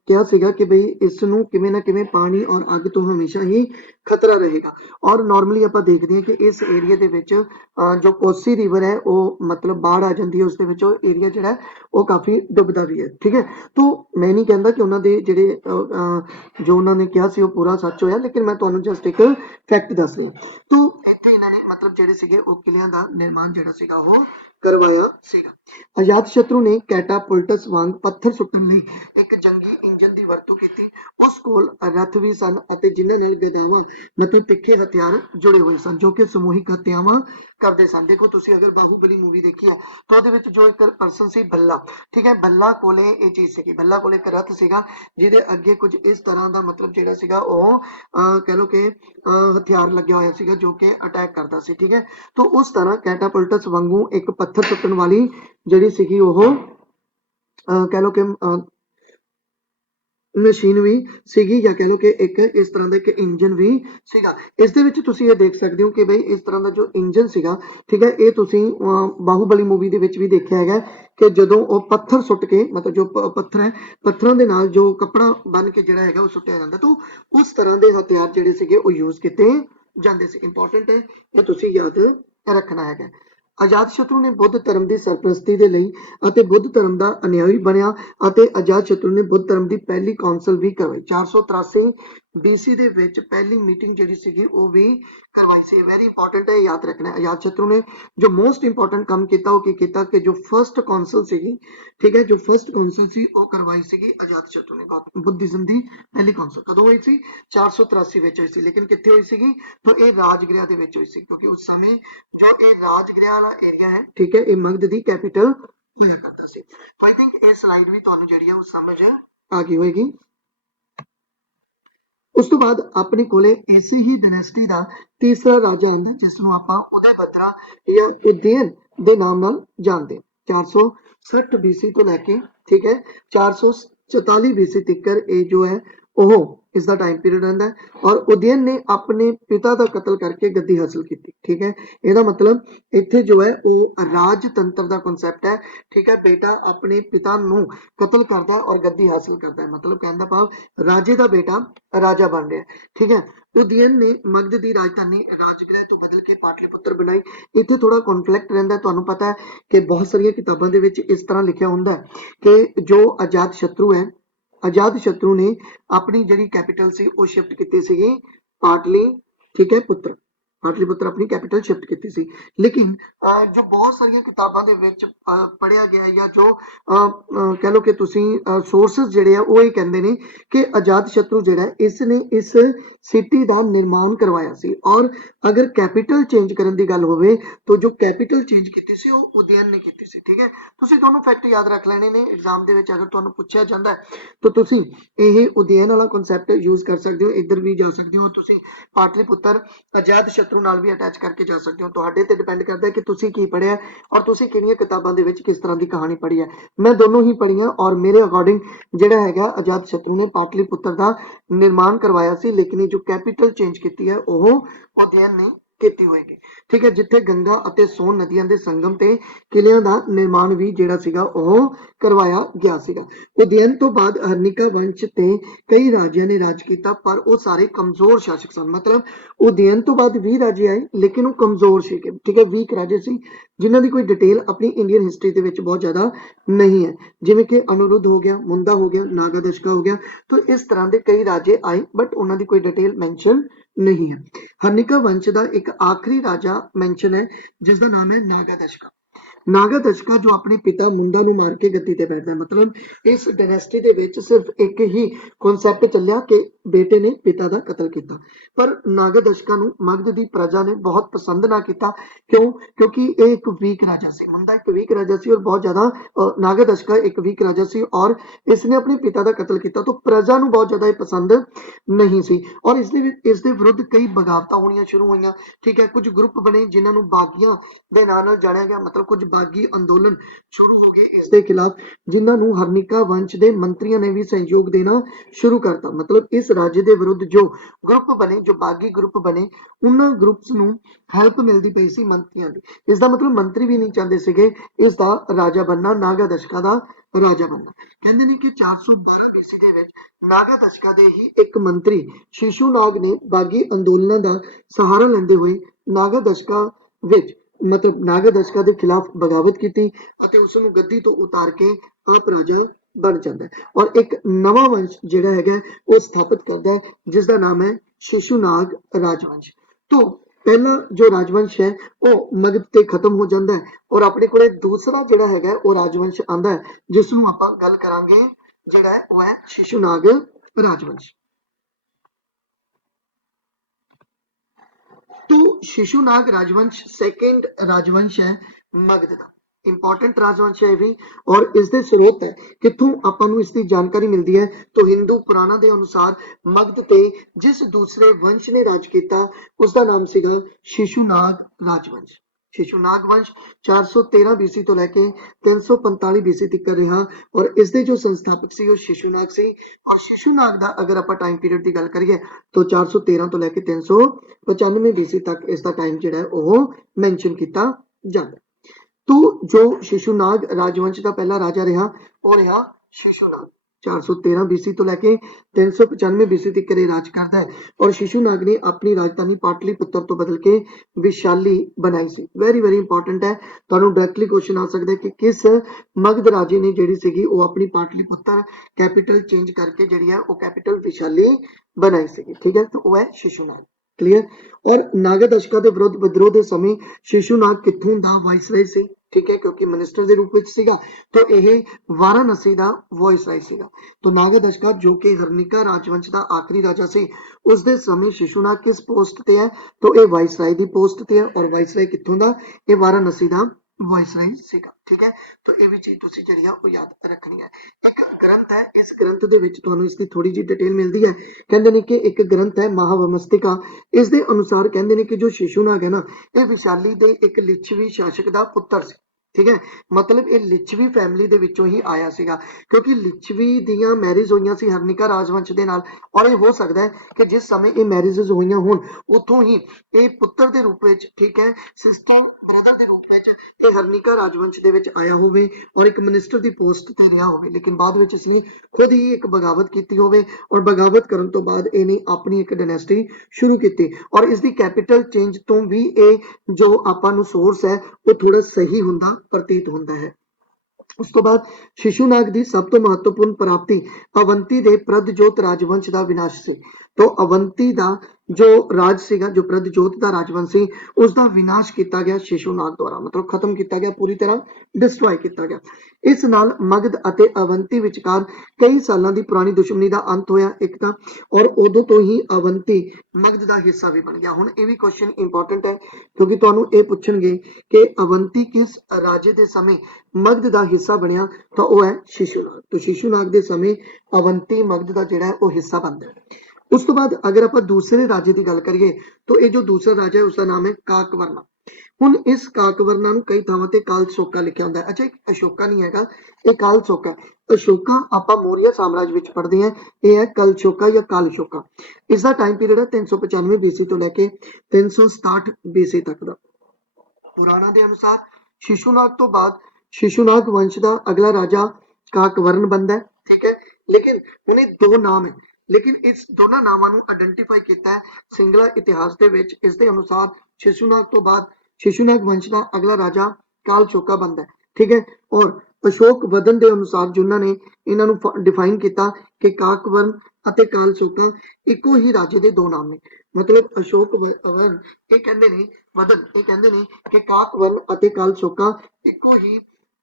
ਕਿਹਾ ਸੀਗਾ ਕਿ ਬਈ ਇਸ ਨੂੰ ਕਿਵੇਂ ਨਾ ਕਿਵੇਂ ਪਾਣੀ ਔਰ ਅੱਗ ਤੋਂ ਹਮੇਸ਼ਾ ਹੀ ਖਤਰਾ ਰਹੇਗਾ, ਔਰ ਨਾਰਮਲੀ ਆਪਾਂ ਦੇਖਦੇ ਹਾਂ ਕਿ ਇਸ ਏਰੀਆ ਦੇ ਵਿੱਚ ਜੋ ਕੋਸੀ ਰਿਵਰ ਹੈ ਉਹ ਮਤਲਬ ਬਾੜ ਆ ਜਾਂਦੀ ਹੈ, ਉਸ ਦੇ ਵਿੱਚ ਉਹ ਏਰੀਆ ਜਿਹੜਾ ਉਹ ਕਾਫੀ ਡੁੱਬਦਾ ਵੀ ਹੈ, ਠੀਕ ਹੈ। ਤਾਂ ਮੈਂ ਨਹੀਂ ਕਹਿੰਦਾ ਕਿ ਉਹਨਾਂ ਦੇ ਜਿਹੜੇ ਜੋ ਉਹਨਾਂ ਨੇ ਕਿਹਾ ਸੀ ਉਹ ਪੂਰਾ ਸੱਚ ਹੋਇਆ, ਲੇਕਿਨ ਮੈਂ ਤੁਹਾਨੂੰ ਜਸਟ ਇੱਕ ਫੈਕਟ ਦੱਸ ਰਿਹਾ। ਤਾਂ ਇੱਥੇ ਇਹਨਾਂ ਨੇ ਮਤਲਬ ਜਿਹੜੇ ਸੀਗੇ ਉਹ ਕਿਲਿਆਂ ਦਾ ਨਿਰਮਾਣ ਜਿਹੜਾ ਸੀਗਾ ਉਹ ਕਰਵਾਇਆ ਸੀਗਾ। ਅਜਾਤ ਸ਼ਤਰੂ ਨੇ ਕੈਟਾਪੁਲਟਸ ਵਾਂਗ ਪੱਥਰ ਸੁੱਟਣ ਲਈ ਇੱਕ ਜੰਗੀ ਇੰਜਨ ਦੀ ਵਰਤੋਂ ਕੀਤੀ। ਉਸ ਕੋਲ ਰੱਥ ਵੀ ਸਨ ਅਤੇ ਜਿਨ੍ਹਾਂ ਨਾਲ ਗਦਾਵਾਂ ਮਤਲਬ ਤਿੱਖੇ ਹਥਿਆਰ ਜੁੜੇ ਹੋਏ ਸਨ ਜੋ ਕਿ ਸਮੂਹਿਕ ਹੱਤਿਆਵਾਂ ਕਰਦੇ ਸਨ। ਦੇਖੋ ਤੁਸੀਂ ਅਗਰ ਬਾਹੂਬਲੀ ਮੂਵੀ ਦੇਖੀ ਹੈ ਤਾਂ ਉਹਦੇ ਵਿੱਚ ਜੋ ਇੱਕ ਪਰਸਨ ਸੀ ਬੱਲਾ, ਠੀਕ ਹੈ, ਬੱਲਾ ਕੋਲੇ ਇਹ ਚੀਜ਼ ਸੀਗੀ, ਬੱਲਾ ਕੋਲੇ ਇੱਕ ਰੱਥ ਸੀਗਾ ਜਿਹਦੇ ਅੱਗੇ ਕੁਝ ਇਸ ਤਰ੍ਹਾਂ ਦਾ ਮਤਲਬ ਜਿਹੜਾ ਸੀਗਾ ਉਹ ਕਹਿ ਲਓ ਕਿ ਹਥਿਆਰ ਲੱਗਿਆ ਹੋਇਆ ਸੀਗਾ ਜੋ ਕਿ ਅਟੈਕ ਕਰਦਾ ਸੀ, ਠੀਕ ਹੈ। ਤਾਂ ਉਸ ਤਰ੍ਹਾਂ ਕੈਟਾਪਲਟਸ ਵਾਂਗੂ ਇੱਕ ਪੱਥਰ ਸੁੱਟਣ ਵਾਲੀ ਜਿਹੜੀ ਸੀਗੀ ਉਹ ਕਹਿ ਲਓ ਕਿ ਮਸ਼ੀਨ ਵੀ ਸੀਗੀ, ਜਾਂ ਕਹਿ ਲਓ ਕਿ ਇੱਕ ਇਸ ਤਰ੍ਹਾਂ ਦਾ ਇੱਕ ਇੰਜਨ ਵੀ ਸੀਗਾ। ਇਸ ਦੇ ਵਿੱਚ ਤੁਸੀਂ ਇਹ ਦੇਖ ਸਕਦੇ ਹੋ ਕਿ ਬਈ ਇਸ ਤਰ੍ਹਾਂ ਦਾ ਜੋ ਇੰਜਨ ਸੀਗਾ, ਠੀਕ ਹੈ, ਇਹ ਤੁਸੀਂ ਬਾਹੂਬਲੀ ਮੂਵੀ ਦੇ ਵਿੱਚ ਵੀ ਦੇਖਿਆ ਹੈਗਾ ਕਿ ਜਦੋਂ ਉਹ ਪੱਥਰ ਸੁੱਟ ਕੇ ਮਤਲਬ ਜੋ ਪੱਥਰ ਹੈ, ਪੱਥਰਾਂ ਦੇ ਨਾਲ ਜੋ ਕੱਪੜਾ ਬੰਨ ਕੇ ਜਿਹੜਾ ਹੈਗਾ ਉਹ ਸੁੱਟਿਆ ਜਾਂਦਾ, ਤਾਂ ਉਸ ਤਰ੍ਹਾਂ ਦੇ ਹਥਿਆਰ ਜਿਹੜੇ ਸੀਗੇ ਉਹ ਯੂਜ਼ ਕੀਤੇ ਜਾਂਦੇ ਸੀ। ਇੰਪੋਰਟੈਂਟ ਹੈ, ਇਹ ਤੁਸੀਂ ਯਾਦ ਰੱਖਣਾ ਹੈਗਾ। ਅਜਾਤ ਸ਼ਤਰੂ ਨੇ ਬੁੱਧ ਧਰਮ ਦੀ ਸਰਪ੍ਰਸਤੀ ਦੇ ਲਈ ਅਤੇ ਬੁੱਧ ਧਰਮ ਦਾ ਅਨੁਯਾਈ ਬਣਿਆ ਅਤੇ ਅਜਾਤ ਸ਼ਤਰੂ ਨੇ ਬੁੱਧ ਧਰਮ ਦੀ ਪਹਿਲੀ ਕੌਂਸਲ ਵੀ ਕਰਵਾਈ। 483 BC ਦੇ ਵਿੱਚ ਪਹਿਲੀ ਮੀਟਿੰਗ ਜਿਹੜੀ ਸੀਗੀ ਉਹ ਵੀ ਕਰਵਾਈ ਸੀ। ਵੈਰੀ ਇੰਪੋਰਟੈਂਟ ਹੈ, ਯਾਦ ਰੱਖਣਾ ਹੈ। ਅਜਾਤ ਸ਼ਤਰੂ ਨੇ ਜੋ ਮੋਸਟ ਇੰਪੋਰਟੈਂਟ ਕੰਮ ਕੀਤਾ ਉਹ ਕੀ ਕੀਤਾ ਕਿ ਜੋ ਫਰਸਟ ਕੌਂਸਲ ਸੀਗੀ, ਠੀਕ ਹੈ, ਜੋ ਫਰਸਟ ਕੌਂਸਲ ਸੀ ਉਹ ਕਰਵਾਈ ਸੀਗੀ ਅਜਾਤ ਸ਼ਤਰੂ ਨੇ। ਬੁੱਧਿਜ਼ਮ ਦੀ ਪਹਿਲੀ ਕੌਂਸਲ ਕਦੋਂ ਹੋਈ ਸੀ? 483 ਵਿੱਚ ਹੋਈ ਸੀ, ਲੇਕਿਨ ਕਿੱਥੇ ਹੋਈ ਸੀਗੀ? ਤਾਂ ਇਹ ਰਾਜਗ੍ਰਹਿ ਦੇ ਵਿੱਚ ਹੋਈ ਸੀ, ਕਿਉਂਕਿ ਉਸ ਸਮੇਂ ਜੋ ਇਹ ਰਾਜਗ੍ਰਹਿ ਵਾਲਾ ਏਰੀਆ ਹੈ, ਠੀਕ ਹੈ, ਇਹ ਮਗਧ ਦੀ ਕੈਪੀਟਲ ਹੋਇਆ ਕਰਦਾ ਸੀ। ਤਾਂ ਆਈ ਥਿੰਕ ਇਹ ਸਲਾਈਡ ਵੀ ਤੁਹਾਨੂੰ ਜਿਹੜੀ ਹੈ ਉਹ ਸਮਝ ਆ ਗਈ ਹੋਏਗੀ। ਉਸ ਤੋਂ ਬਾਅਦ ਆਪਣੇ ਕੋਲੇ ਇਸੇ ਹੀ ਡਾਇਨੈਸਟੀ ਦਾ ਤੀਸਰਾ ਰਾਜਾ ਆਂਦਾ ਜਿਸ ਨੂੰ ਆਪਾਂ ਉਦੈਭਦਰਾ ਜਾਂ ਉਦੈਨ ਦੇ ਨਾਮ ਨਾਲ ਜਾਣਦੇ ਹਾਂ। 460 BC तो लैके, ठीक है, 444 BC तिकर ये जो है ਉਹ इसका टाइम पीरियड रहता है। और उदयन ने अपने पिता का कतल करके गद्दी हासिल की, ठीक है। ਇਹਦਾ मतलब ਇੱਥੇ जो है वो राजतंत्र का कॉन्सैप्ट है, ठीक है। बेटा अपने पिता ਨੂੰ कतल करता है और गद्दी हासिल करता है, मतलब कहने का भाव राजे का बेटा राजा बन रहा है, ठीक है। उदयन ने मगध की राजधानी राजगृह तो बदल के पाटलिपुत्र बनाई। इत्थे थोड़ा कॉन्फ्लिक्ट रहता है, ਤੁਹਾਨੂੰ पता है कि बहुत सारिया किताबों के विच इस तरह लिखा होंदा है कि जो आजाद शत्रु है, आजाद शत्रु ने अपनी जिहड़ी कैपिटल सी वो शिफ्ट कीती सीगी पाटली, ठीक है, पुत्र पाटलिपुत्र अपनी कैपिटल शिफ्ट की सी। लेकिन जो बहुत सारिया किताबों के विच पढ़िया गया या जो कह लो कि तुसी सोर्सेस जिहड़े आ वो ये कहंदे ने कि आजाद शत्रु जिहड़ा इसने इस सिटी का निर्माण करवाया सी। और अगर कैपिटल चेंज करने की गल होवे तो जो कैपिटल चेंज की सी वो उदयन ने की सी, ठीक है। तुसी दोनों फैक्ट याद रख लेने ने एग्जाम दे विच अगर तुहानू पूछा जाता है तो तुसी ये उदयन वाला कॉन्सैप्ट यूज कर सकते हो, इधर भी जा सकते हो, तुसी पाटलिपुत्र आजाद शत्रु नाल भी अटैच करके जा सकते हो। तुहाडे ते डिपेंड करता है कि तुसी की पढ़िया और तुसी किहड़ियां किताबां दे विच किस तरह की कहानी पढ़ी है। मैं दोनों ही पढ़िया और मेरे अकॉर्डिंग जिहड़ा हैगा आजाद शत्रु ने पाटलिपुत्र का निर्माण करवाया सी, लेकिन ये जो कैपिटल चेंज की है वो उदयन ने ਕੀਤੀ ਹੋਏਗੀ, ठीक है। जिथे गंगा ਅਤੇ सोन नदियां ਦੇ संगम ਤੇ ਕਿਲਿਆਂ ਦਾ ਨਿਰਮਾਣ ਵੀ ਜਿਹੜਾ ਸੀਗਾ ਉਹ ਕਰਵਾਇਆ ਗਿਆ ਸੀਗਾ। ਉਦयन ਤੋਂ ਬਾਅਦ ਹਰਨਿਕਾ ਵੰਸ਼ ਤੇ ਕਈ ਰਾਜਿਆਂ ਨੇ ਰਾਜ ਕੀਤਾ, ਪਰ ਉਹ ਸਾਰੇ ਕਮਜ਼ੋਰ ਸ਼ਾਸਕ ਸਨ। मतलब उदयन तो बाद 20 राजे आए लेकिन वो कमजोर सी, ठीक है, वीक राजे सी जिन्हों की कोई डिटेल अपनी इंडियन हिस्टरी के विच बहुत ज्यादा नहीं है, जिवें कि अनिरुद्ध हो गया, मुंदा हो गया, नागादशका हो गया। तो इस तरह के कई राजे आए बट उन्होंने कोई डिटेल मैंशन नहीं है। हर्निका वंश का एक आखिरी राजा मैंशन है जिसका नाम है नागादशका। नागादशका जो अपने पिता मुंदा ਨੂੰ मार के गद्दी ते बैठता है। मतलब इस डायनेस्टी ਦੇ ਵਿੱਚ सिर्फ एक ही कॉन्सैप्ट ਚੱਲਿਆ कि बेटे ने पिता का कतल किया। पर नागादशका ਨੂੰ मगध ਦੀ प्रजा ने बहुत पसंद ना किया। क्यों? क्योंकि ये एक वीक राजा सी, मुंदा एक वीक राजा सी और बहुत ज्यादा नागादशका एक वीक राजा सी और इसने अपने पिता का कतल किया, तो प्रजा ਨੂੰ बहुत ज्यादा पसंद नहीं सी। और इसके विरुद्ध कई बगावतां होनियां शुरू हुई, ठीक है। कुछ ग्रुप बने जिन्होंने बागियां ਦੇ ਨਾਂ ਨਾਲ ਜਾਣਿਆ ਗਿਆ, मतलब कुछ बागी अंदोलन शुरू हो गए इसके खिलाफ, जिन्होंने हरनिका वंश के मंत्रियों ने भी सहयोग देना शुरू करता। मतलब इस राजे के विरुद्ध जो ग्रुप बने, जो बागी ग्रुप बने, उन्होंने ग्रुप्स ਨੂੰ हेल्प मिलती पई सी मंत्रियों की। इसका मतलब मंत्री भी नहीं चाहते ਸੀਗੇ इसका राजा बनना, नागादशका का राजा बनना। कहते हैं कि 412 BC ਦੇ ਵਿੱਚ नागादशका ਦੇ ही एक मंत्री शिशुनाग ने बागी अंदोलनों का सहारा लेंदे हुए नागादशका ਵਿੱਚ मतलब नागादशका के खिलाफ बगावत की ਅਤੇ ਉਸ ਨੂੰ ਗੱਦੀ ਤੋਂ ਉਤਾਰ ਕੇ ਆਪ ਰਾਜਾ बन जाता है और एक नवा वंश ਜਿਹੜਾ ਹੈਗਾ ਉਹ ਸਥਾਪਿਤ करता है जिसका नाम है शिशुनाग राजवंश। तो पहला जो राजवंश है ਉਹ मगध ਤੇ खत्म हो जाता है और अपने ਕੋਲੇ दूसरा ਜਿਹੜਾ ਹੈਗਾ ਉਹ राजवंश आंदा है जिस ਨੂੰ ਆਪਾਂ ਗੱਲ ਕਰਾਂਗੇ ਜਿਹੜਾ ਹੈ ਉਹ ਹੈ शिशुनाग राजवंश। तो शिशुनाग राजवंश सेकंड राजवंश है मगध का, इंपॉर्टेंट राजवंश है भी। और इसके स्रोत है कितों आपां नूं इसकी जानकारी मिलती है तो हिंदू पुराणों के अनुसार मगध ते जिस दूसरे वंश ने राज किया उसका नाम सीगा शिशुनाग राजवंश। शिशुनाग वंश 413 BC तो लैके 345 BC तक रहा और इसके जो संस्थापक सी वो शिशुनाग सी। और शिशुनाग का अगर आप टाइम पीरियड की गल करिए तो 413 तो लैके 395 BC तक इसका टाइम जो है वो मैंशन किया जाता। तो जो शिशुनाग राजवंश का पहला राजा रहा वो रहा शिशुनाग, 413 BC तो लैके 395 BC तक राज करता है। और शिशुनाग ने अपनी राजधानी पाटलिपुत्र तो बदल के विशाली बनाई सी। वेरी वेरी इंपॉर्टेंट है, तुहानू डायरेक्टली क्वेश्चन आ सकता है कि किस मगध राजे ने जिहड़ी सीगी वो अपनी पाटलिपुत्र कैपिटल चेंज करके जिहड़ी है वो कैपिटल विशाली बनाई सीगी, ठीक है। तो वो है शिशुनाग, क्लियर। और नागादशका के विरुद्ध विद्रोह के समय शिशुनाग कित्थों दा वाइसराय सी, ठीक है, क्योंकि मिनिस्टर के रूप में सीगा तो यह वाराणसी का वाइसराय सीगा। तो नागादशका जो कि हरनिका राजवंश का आखिरी राजा सी उसके समय शिशुनाग किस पोस्ट ते है तो यह वाइसराय की पोस्ट ते है और वाइसराय कित्थों दा ये वाराणसी का वाइसराय सीगा, ठीक है। तो ये भी चीज तुसी जिहड़ी आ वो याद रखनी है। एक ग्रंथ है, इस ग्रंथ दे विच तुहानू इसकी थोड़ी जी डिटेल मिलती है। कहते हैं कि एक ग्रंथ है महावमस्तिका, इस दे अनुसार कहते हैं कि जो शिशुनाग है ना ये विशाली दे एक लिच्छवी शासक का पुत्र सी, ठीक है, मतलब ये लिच्छवी फैमिली ਦੇ ਵਿੱਚੋਂ ਹੀ ਆਇਆ ਸੀਗਾ ਕਿਉਂਕਿ ਲਿच्छवी ਦੀਆਂ ਮੈਰਿਜ ਹੋਈਆਂ ਸੀ ਹਰਨਿਕਾ ਰਾਜਵੰਸ਼ ਦੇ ਨਾਲ ਔਰ ਇਹ ਹੋ ਸਕਦਾ ਹੈ ਕਿ ਜਿਸ ਸਮੇਂ ਇਹ ਮੈਰਿਜਸ ਹੋਈਆਂ ਹੋਣ ਉੱਥੋਂ ਹੀ ਇਹ ਪੁੱਤਰ ਦੇ ਰੂਪ ਵਿੱਚ ਠੀਕ ਹੈ ਸਿਸਟਰ ਬ੍ਰਦਰ ਦੇ ਰੂਪ ਵਿੱਚ ਇਹ ਹਰਨਿਕਾ ਰਾਜਵੰਸ਼ ਦੇ ਵਿੱਚ ਆਇਆ ਹੋਵੇ ਔਰ ਇੱਕ ਮਿਨਿਸਟਰ ਦੀ ਪੋਸਟ ਤੇ ਰਿਹਾ ਹੋਵੇ ਲੇਕਿਨ ਬਾਅਦ ਵਿੱਚ ਇਸਨੇ ਖੁਦ ਹੀ ਇੱਕ ਬਗਾਵਤ ਕੀਤੀ ਹੋਵੇ ਔਰ ਬਗਾਵਤ ਕਰਨ ਤੋਂ ਬਾਅਦ ਇਹਨੇ ਆਪਣੀ ਇੱਕ ਡਾਇਨੈਸਟੀ ਸ਼ੁਰੂ ਕੀਤੀ ਔਰ ਇਸ ਦੀ ਕੈਪੀਟਲ ਚੇਂਜ ਤੋਂ ਵੀ ਇਹ ਜੋ ਆਪਾਂ ਨੂੰ ਸੋਰਸ ਹੈ ਉਹ ਥੋੜਾ ਸਹੀ ਹੁੰਦਾ ਪ੍ਰਤੀਤ ਹੁੰਦਾ ਹੈ। ਉਸ ਤੋਂ ਬਾਅਦ ਸ਼ਿਸ਼ੂਨਾਗ ਦੀ ਸਭ ਤੋਂ ਮਹੱਤਵਪੂਰਨ ਪ੍ਰਾਪਤੀ ਅਵੰਤੀ ਦੇ ਪ੍ਰਦਜੋਤ ਰਾਜਵੰਸ਼ ਦਾ ਵਿਨਾਸ਼ ਸੀ। तो अवंती ਦਾ जो राज ਸੀਗਾ जो ਪ੍ਰਦਜੋਤ ਦਾ ਰਾਜਵੰਸ਼ ਸੀ ਉਸ ਦਾ ਵਿਨਾਸ਼ ਕੀਤਾ ਗਿਆ ਸ਼ਿਸ਼ੂਨਾਗ ਦੁਆਰਾ ਮਤਲਬ ਖਤਮ ਕੀਤਾ ਗਿਆ ਪੂਰੀ ਤਰ੍ਹਾਂ ਡਿਸਟਰੋਏ ਕੀਤਾ ਗਿਆ। ਇਸ ਨਾਲ ਮਗਧ ਅਤੇ ਅਵੰਤੀ ਵਿਚਕਾਰ ਕਈ ਸਾਲਾਂ ਦੀ ਪੁਰਾਣੀ ਦੁਸ਼ਮਣੀ ਦਾ ਅੰਤ ਹੋਇਆ ਇੱਕ ਤਾਂ ਔਰ ਉਦੋਂ ਤੋਂ ਹੀ ਅਵੰਤੀ ਮਗਧ ਦਾ ਹਿੱਸਾ ਵੀ ਬਣ ਗਿਆ। ਹੁਣ ਇਹ ਵੀ ਕੁਐਸਚਨ ਇੰਪੋਰਟੈਂਟ ਹੈ ਕਿਉਂਕਿ ਤੁਹਾਨੂੰ ਇਹ ਪੁੱਛਣਗੇ ਕਿ ਅਵੰਤੀ ਕਿਸ ਰਾਜੇ ਦੇ ਸਮੇਂ ਮਗਧ ਦਾ ਹਿੱਸਾ ਬਣਿਆ ਤਾਂ ਉਹ ਹੈ ਸ਼ਿਸ਼ੂਨਾਗ। तो ਸ਼ਿਸ਼ੂਨਾਗ ਦੇ ਸਮੇਂ ਅਵੰਤੀ ਮਗਧ ਦਾ ਜਿਹੜਾ ਹੈ ਉਹ ਹਿੱਸਾ ਬਣਦਾ ਹੈ। ਉਸ ਤੋਂ ਬਾਅਦ ਅਗਰ ਆਪਾਂ ਦੂਸਰੇ ਰਾਜੇ ਦੀ ਗੱਲ ਕਰੀਏ ਤਾਂ ਇਹ ਜੋ ਦੂਸਰਾ ਰਾਜਾ ਹੈ ਉਸਦਾ ਨਾਮ ਹੈ ਕਾਕਵਰਨਾ। ਹੁਣ ਇਸ ਕਾਕਵਰਨਾ ਨੂੰ ਕਈ ਥਾਵਾਂ ਤੇ ਕਾਲਸੋਕਾ ਲਿਖਿਆ ਹੁੰਦਾ ਹੈ। ਅੱਛਾ ਇੱਕ ਅਸ਼ੋਕਾ ਨਹੀਂ ਹੈਗਾ ਇਹ ਕਾਲਸੋਕਾ। ਅਸ਼ੋਕਾ ਆਪਾਂ ਮੌਰੀਆ ਸਾਮਰਾਜ ਵਿੱਚ ਪੜ੍ਹਦੇ ਹਾਂ ਇਹ ਹੈ ਕਲਸ਼ੋਕਾ ਜਾਂ ਕਾਲਸ਼ੋਕਾ। ਇਸ ਦਾ ਟਾਈਮ ਪੀਰੀਅਡ ਹੈ 395 BC ਤੋਂ ਲੈ ਕੇ 367 BC ਤੱਕ ਦਾ। ਪੁਰਾਣਾ ਦੇ ਅਨੁਸਾਰ ਸ਼ਿਸ਼ੂਨਾਗ ਤੋਂ ਬਾਅਦ ਸ਼ਿਸ਼ੂਨਾਗ ਵੰਸ਼ ਦਾ ਅਗਲਾ ਰਾਜਾ ਕਾਕਵਰਨ ਬਣਦਾ ਹੈ ਠੀਕ ਹੈ ਲੇਕਿਨ ਉਹਨੇ ਦੋ ਨਾਮ ਹੈ ਲੇਕਿਨ ਇਸ ਦੋਨਾਂ ਨਾਮਾਂ ਨੂੰ ਆਇਡੈਂਟੀਫਾਈ ਕੀਤਾ ਹੈ ਸਿੰਗਲਾ ਇਤਿਹਾਸ ਦੇ ਵਿੱਚ। ਇਸ ਦੇ ਅਨੁਸਾਰ ਸ਼ਿਸ਼ੂਨਾਗ ਤੋਂ ਬਾਅਦ ਸ਼ਿਸ਼ੂਨਾਗ ਵੰਸ਼ ਦਾ ਅਗਲਾ ਰਾਜਾ ਕਾਲਸ਼ੋਕਾ ਬਣਦਾ ਹੈ ਠੀਕ ਹੈ ਔਰ ਅਸ਼ੋਕ ਵਦਨ ਦੇ ਅਨੁਸਾਰ ਜਿਨ੍ਹਾਂ ਨੇ ਇਹਨਾਂ ਨੂੰ ਡਿਫਾਈਨ ਕੀਤਾ ਕਿ ਕਾਕਵਰਨ ਅਤੇ ਕਾਲਸ਼ੋਕਾ ਇੱਕੋ ਹੀ ਰਾਜੇ ਦੇ ਦੋ ਨਾਮ ਨੇ ਮਤਲਬ ਅਸ਼ੋਕ ਵਦਨ ਇਹ ਕਹਿੰਦੇ ਨੇ ਕਿ ਕਾਕਵਰਨ ਅਤੇ ਕਾਲਸ਼ੋਕਾ ਇੱਕੋ ਹੀ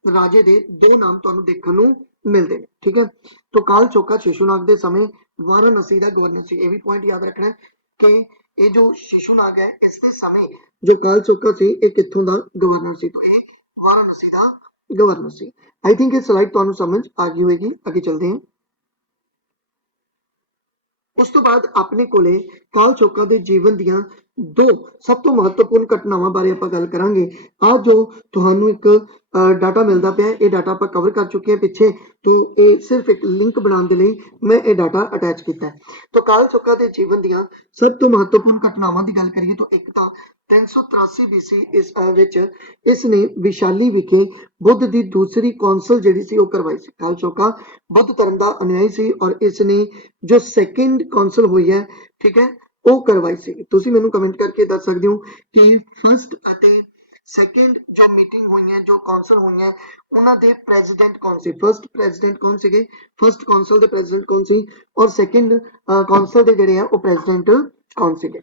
ਰਾਜੇ ਦੇ ਦੋ ਨਾਮ ਤੁਹਾਨੂੰ ਦੇਖਣ ਨੂੰ ਮਿਲਦੇ ਨੇ ਠੀਕ ਹੈ। तो कालचोका शिशुनाग के समय वाराणसी का गवर्नर ਸੀ। ਇਹ ਵੀ ਪੁਆਇੰਟ ਯਾਦ ਰੱਖਣਾ ਹੈ ਕਿ ਇਹ ਜੋ शिशुनाग है इसके समय जो कालचोका ਸੀ ਇਹ ਕਿੱਥੋਂ ਦਾ ਗਵਰਨਰ ਸੀ तो ਇਹ ਵਾਰਾਣਸੀ ਦਾ ਗਵਰਨਰ ਸੀ। आई थिंक ਇਹ ਸਲਾਈਡ ਤੁਹਾਨੂੰ ਸਮਝ ਆ ਗਈ ਹੋਏਗੀ। ਅੱਗੇ ਚੱਲਦੇ ਹਾਂ। ਉਸ ਤੋਂ ਬਾਅਦ ਆਪਣੇ ਕੋਲੇ ਕਾਲਚੋਕਾ ਦੇ ਜੀਵਨ ਦੀਆਂ ਦੋ ਸਭ ਤੋਂ ਮਹੱਤਵਪੂਰਨ ਘਟਨਾਵਾਂ ਬਾਰੇ ਆਪਾਂ ਗੱਲ ਕਰਾਂਗੇ। ਆ ਜੋ ਤੁਹਾਨੂੰ ਇੱਕ ਡਾਟਾ ਮਿਲਦਾ ਪਿਆ ਇਹ ਡਾਟਾ ਆਪਾਂ ਕਵਰ ਕਰ ਚੁੱਕੇ ਹਾਂ ਪਿੱਛੇ तो ਇਹ ਸਿਰਫ ਇੱਕ ਲਿੰਕ ਬਣਾਉਣ ਦੇ ਲਈ ਮੈਂ ਇਹ ਡਾਟਾ ਅਟੈਚ ਕੀਤਾ ਹੈ। तो ਕਾਲਚੋਕਾ ਦੇ ਜੀਵਨ ਦੀਆਂ ਸਭ ਤੋਂ ਮਹੱਤਵਪੂਰਨ ਘਟਨਾਵਾਂ ਦੀ ਗੱਲ ਕਰੀਏ ਤਾਂ ਇੱਕ ਤਾਂ 383 BC ਇਸ ਵਿੱਚ ਇਸ ਨੇ ਵਿਸ਼ਾਲੀ ਵਿਖੇ ਬੁੱਧ ਦੀ ਦੂਸਰੀ ਕੌਂਸਲ ਜਿਹੜੀ ਸੀ ਉਹ ਕਰਵਾਈ ਸੀ। ਕਾਲਚੋਕਾ ਬੁੱਧ ਧਰਮ ਦਾ ਅਨੁਯਾਈ ਸੀ ਔਰ ਇਸ ਨੇ ਜੋ ਸੈਕਿੰਡ ਕੌਂਸਲ ਹੋਈ ਹੈ ਠੀਕ ਹੈ ਉਹ ਕਰਵਾਈ ਸੀ। ਤੁਸੀਂ ਮੈਨੂੰ ਕਮੈਂਟ ਕਰਕੇ ਦੱਸ ਸਕਦੇ ਹੋ ਕਿ ਫਸਟ ਅਤੇ ਸੈਕਿੰਡ ਜੋ ਮੀਟਿੰਗ ਹੋਈਆਂ ਜੋ ਕੌਂਸਲ ਹੋਈਆਂ ਉਹਨਾਂ ਦੇ ਪ੍ਰੈਜ਼ੀਡੈਂਟ ਕੌਣ ਸੀ। ਫਸਟ ਪ੍ਰੈਜ਼ੀਡੈਂਟ ਕੌਣ ਸੀਗੇ ਫਸਟ ਕੌਂਸਲ ਦੇ ਪ੍ਰੈਜ਼ੀਡੈਂਟ ਕੌਣ ਸੀ ਔਰ ਸੈਕਿੰਡ ਕੌਂਸਲ ਦੇ ਜਿਹੜੇ ਆ ਉਹ ਪ੍ਰੈਜ਼ੀਡੈਂਟ ਕੌਣ ਸੀਗੇ।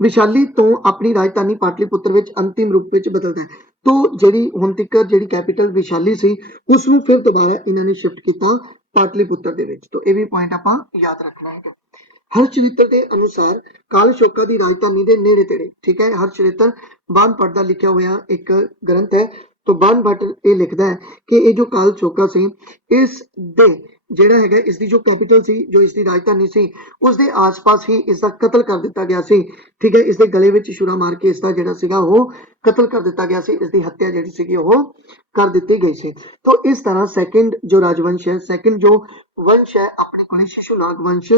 ਵਿਸ਼ਾਲੀ ਤੋਂ ਆਪਣੀ ਰਾਜਧਾਨੀ ਪਾਟਲੀਪੁੱਤਰ ਵਿੱਚ ਅੰਤਿਮ ਰੂਪ ਵਿੱਚ ਬਦਲਦਾ ਹੈ ਤੋਂ ਜਿਹੜੀ ਹੁਣ ਤੱਕ ਜਿਹੜੀ ਕੈਪੀਟਲ ਵਿਸ਼ਾਲੀ ਸੀ ਉਸ ਨੂੰ ਫਿਰ ਦੁਬਾਰਾ ਇਹਨਾਂ ਨੇ ਸ਼ਿਫਟ ਕੀਤਾ ਪਾਟਲੀਪੁੱਤਰ ਦੇ ਵਿੱਚ। तो ਇਹ ਵੀ ਪੁਆਇੰਟ ਆਪਾਂ ਯਾਦ ਰੱਖਣਾ ਹੈਗਾ। ਹਰਚਰਿਤਰ ਦੇ ਅਨੁਸਾਰ ਕਾਲਸ਼ੋਕਾ ਦੀ ਰਾਜਧਾਨੀ ਦੇ ਨੇੜੇ ਤੇੜੇ ਠੀਕ ਹੈ ਹਰਚਰਿਤਰ ਬਾਨਭੱਟ ਦਾ ਲਿਖਿਆ ਹੋਇਆ ਇੱਕ ਗ੍ਰੰਥ ਹੈ। तो बानभट्ट ਇਹ ਲਿਖਦਾ ਹੈ ਕਿ ਇਹ ਜੋ ਕਾਲਚੋਕਾ ਸੀ ਇਸ ਦੇ ਜਿਹੜਾ ਹੈਗਾ ਇਸ ਦੀ ਜੋ ਕੈਪੀਟਲ ਸੀ ਜੋ ਇਸ ਦੀ ਰਾਜਧਾਨੀ ਸੀ ਉਸ ਦੇ ਆਸ-ਪਾਸ ਹੀ ਇਸ ਦਾ ਕਤਲ ਕਰ ਦਿੱਤਾ ਗਿਆ ਸੀ ਠੀਕ ਹੈ। ਇਸ ਦੇ ਗਲੇ ਵਿੱਚ ਛੁਰਾ ਮਾਰ ਕੇ ਇਸ ਦਾ ਜਿਹੜਾ ਸੀਗਾ ਉਹ ਕਤਲ ਕਰ ਦਿੱਤਾ ਗਿਆ ਸੀ। ਇਸ ਦੀ ਹੱਤਿਆ ਜਿਹੜੀ ਸੀਗੀ ਉਹ ਕਰ ਦਿੱਤੀ ਗਈ ਸੀ। तो इस तरह सेकंड जो राजवंश है सेकंड जो वंश है अपने को शिशुनाग वंश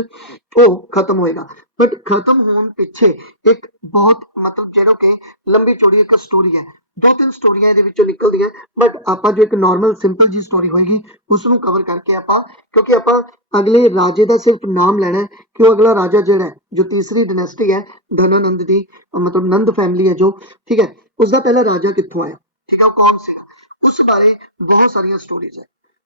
वो खत्म होएगा बट खत्म होने पिछे एक बहुत मतलब जो कि लंबी चौड़ी एक स्टोरी है दो तीन स्टोरियां ਇਹਦੇ ਵਿੱਚੋਂ ਨਿਕਲਦੀਆਂ ਬਟ ਆਪਾਂ ਜੋ ਇੱਕ ਨਾਰਮਲ ਸਿੰਪਲ ਜੀ ਸਟੋਰੀ ਹੋਏਗੀ ਉਸ ਨੂੰ ਕਵਰ ਕਰਕੇ ਆਪਾਂ ਕਿਉਂਕਿ ਆਪਾਂ ਅਗਲੇ ਰਾਜੇ ਦਾ ਸਿਰਫ ਨਾਮ ਲੈਣਾ ਹੈ ਕਿ ਉਹ ਅਗਲਾ ਰਾਜਾ ਜਿਹੜਾ ਹੈ ਜੋ ਤੀਸਰੀ ਡਾਇਨੈਸਟੀ ਹੈ ਧਨਾਨੰਦ ਦੀ ਮਤਲਬ ਨੰਦ ਫੈਮਿਲੀ ਹੈ ਜੋ ਠੀਕ ਹੈ ਉਸ ਦਾ ਪਹਿਲਾ ਰਾਜਾ ਕਿੱਥੋਂ ਆਇਆ ਠੀਕ ਹੈ ਉਹ ਕੌਣ ਸੀ ਉਸ ਬਾਰੇ ਬਹੁਤ ਸਾਰੀਆਂ ਸਟੋਰੀਜ਼ ਹੈ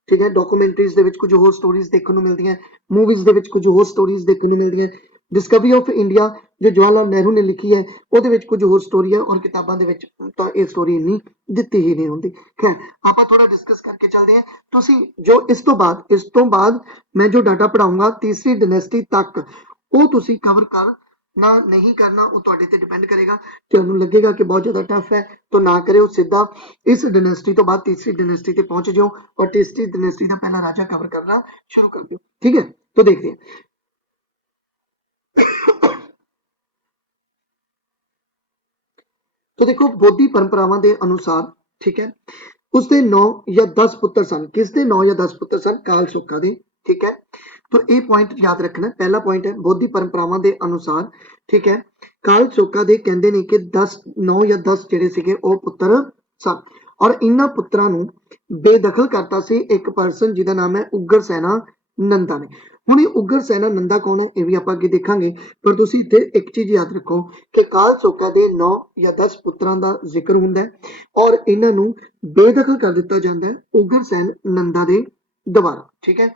ਠੀਕ ਹੈ। ਡਾਕੂਮੈਂਟਰੀਜ਼ ਦੇ ਵਿੱਚ ਕੁਝ ਹੋਰ ਸਟੋਰੀਜ਼ ਦੇਖਣ ਨੂੰ ਮਿਲਦੀਆਂ ਮੂਵੀਜ਼ ਦੇ ਵਿੱਚ ਕੁਝ ਹੋਰ ਸਟੋਰੀਜ਼ ਦੇਖਣ ਨੂੰ ਮਿਲਦੀਆਂ। ਡਿਸਕਵਰੀ ਆਫ ਇੰਡੀਆ ਜੋ ਜਵਾਹਰ ਲਾਲ ਨਹਿਰੂ ਨੇ ਲਿਖੀ ਹੈ ਉਹਦੇ ਵਿੱਚ ਕੁਝ ਹੋਰ ਸਟੋਰੀ ਹੈ ਔਰ ਕਿਤਾਬਾਂ ਦੇ ਵਿੱਚ ਤਾਂ ਇਹ ਸਟੋਰੀ ਇੰਨੀ ਦਿੱਤੀ ਹੀ ਨਹੀਂ ਹੁੰਦੀ। ਖੈਰ ਆਪਾਂ ਥੋੜਾ ਡਿਸਕਸ ਕਰਕੇ ਚੱਲਦੇ ਹਾਂ। ਤੁਸੀਂ ਜੋ ਇਸ ਤੋਂ ਬਾਅਦ ਮੈਂ ਜੋ ਡਾਟਾ ਪੜਾਉਂਗਾ ਤੀਸਰੀ ਡਾਇਨੈਸਟੀ ਤੱਕ ਉਹ ਤੁਸੀਂ ਕਵਰ ਕਰ ਨਾ ਨਹੀਂ ਕਰਨਾ ਉਹ ਤੁਹਾਡੇ ਤੇ ਡਿਪੈਂਡ ਕਰੇਗਾ। ਤੁਹਾਨੂੰ ਲੱਗੇਗਾ ਕਿ ਬਹੁਤ ਜ਼ਿਆਦਾ ਟਫ ਹੈ ਤਾਂ ਨਾ ਕਰਿਓ ਸਿੱਧਾ ਇਸ ਡਾਇਨੈਸਟੀ ਤੋਂ ਬਾਅਦ ਤੀਸਰੀ ਡਾਇਨੈਸਟੀ ਤੇ ਪਹੁੰਚ ਜਾਓ और तीसरी डायनेस्टी का पहला राजा कवर करना शुरू कर दो ठीक है। तो देखते हैं तो देखो बौद्धी परंपरावां के अनुसार ठीक है उसके 9 या 10 पुत्र सन। किसके 9 या 10 पुत्र सन? काल शोका दे। ठीक है, तो ये पॉइंट याद रखना। पहला पॉइंट है बौद्धी परंपरावां के अनुसार, ठीक है, काल शोका दे कहंदे ने कि 10 9 या 10 ਜਿਹੜੇ ਸੀਗੇ ਉਹ ਪੁੱਤਰ ਸਨ ਔਰ ਇਹਨਾਂ ਪੁੱਤਰਾਂ ਨੂੰ ਬੇਦਖਲ ਕਰਤਾ ਸੀ ਇੱਕ ਪਰਸਨ ਜਿਹਦਾ ਨਾਮ ਹੈ ਉਗਰ ਸੈਨਾ ਨੰਦਾ ਨੇ। ਹੁਣ ਇਹ ਉਗਰ ਸੈਨਾ ਨੰਦਾ ਕੌਣ ਹੈ ਇਹ ਵੀ ਆਪਾਂ ਅੱਗੇ ਦੇਖਾਂਗੇ, ਪਰ ਤੁਸੀਂ ਇੱਥੇ ਇੱਕ ਚੀਜ਼ ਯਾਦ ਰੱਖੋ ਕਿ ਕਾਲ ਸ਼ੋਕਾ ਦੇ 9 ਜਾਂ 10 ਪੁੱਤਰਾਂ ਦਾ ਜ਼ਿਕਰ ਹੁੰਦਾ ਹੈ ਔਰ ਇਹਨਾਂ ਨੂੰ ਬੇਦਖਲ ਕਰ ਦਿੱਤਾ ਜਾਂਦਾ ਹੈ ਉਗਰ ਸੈਨ ਨੰਦਾ ਦੇ ਦੁਆਰਾ। ਠੀਕ ਹੈ,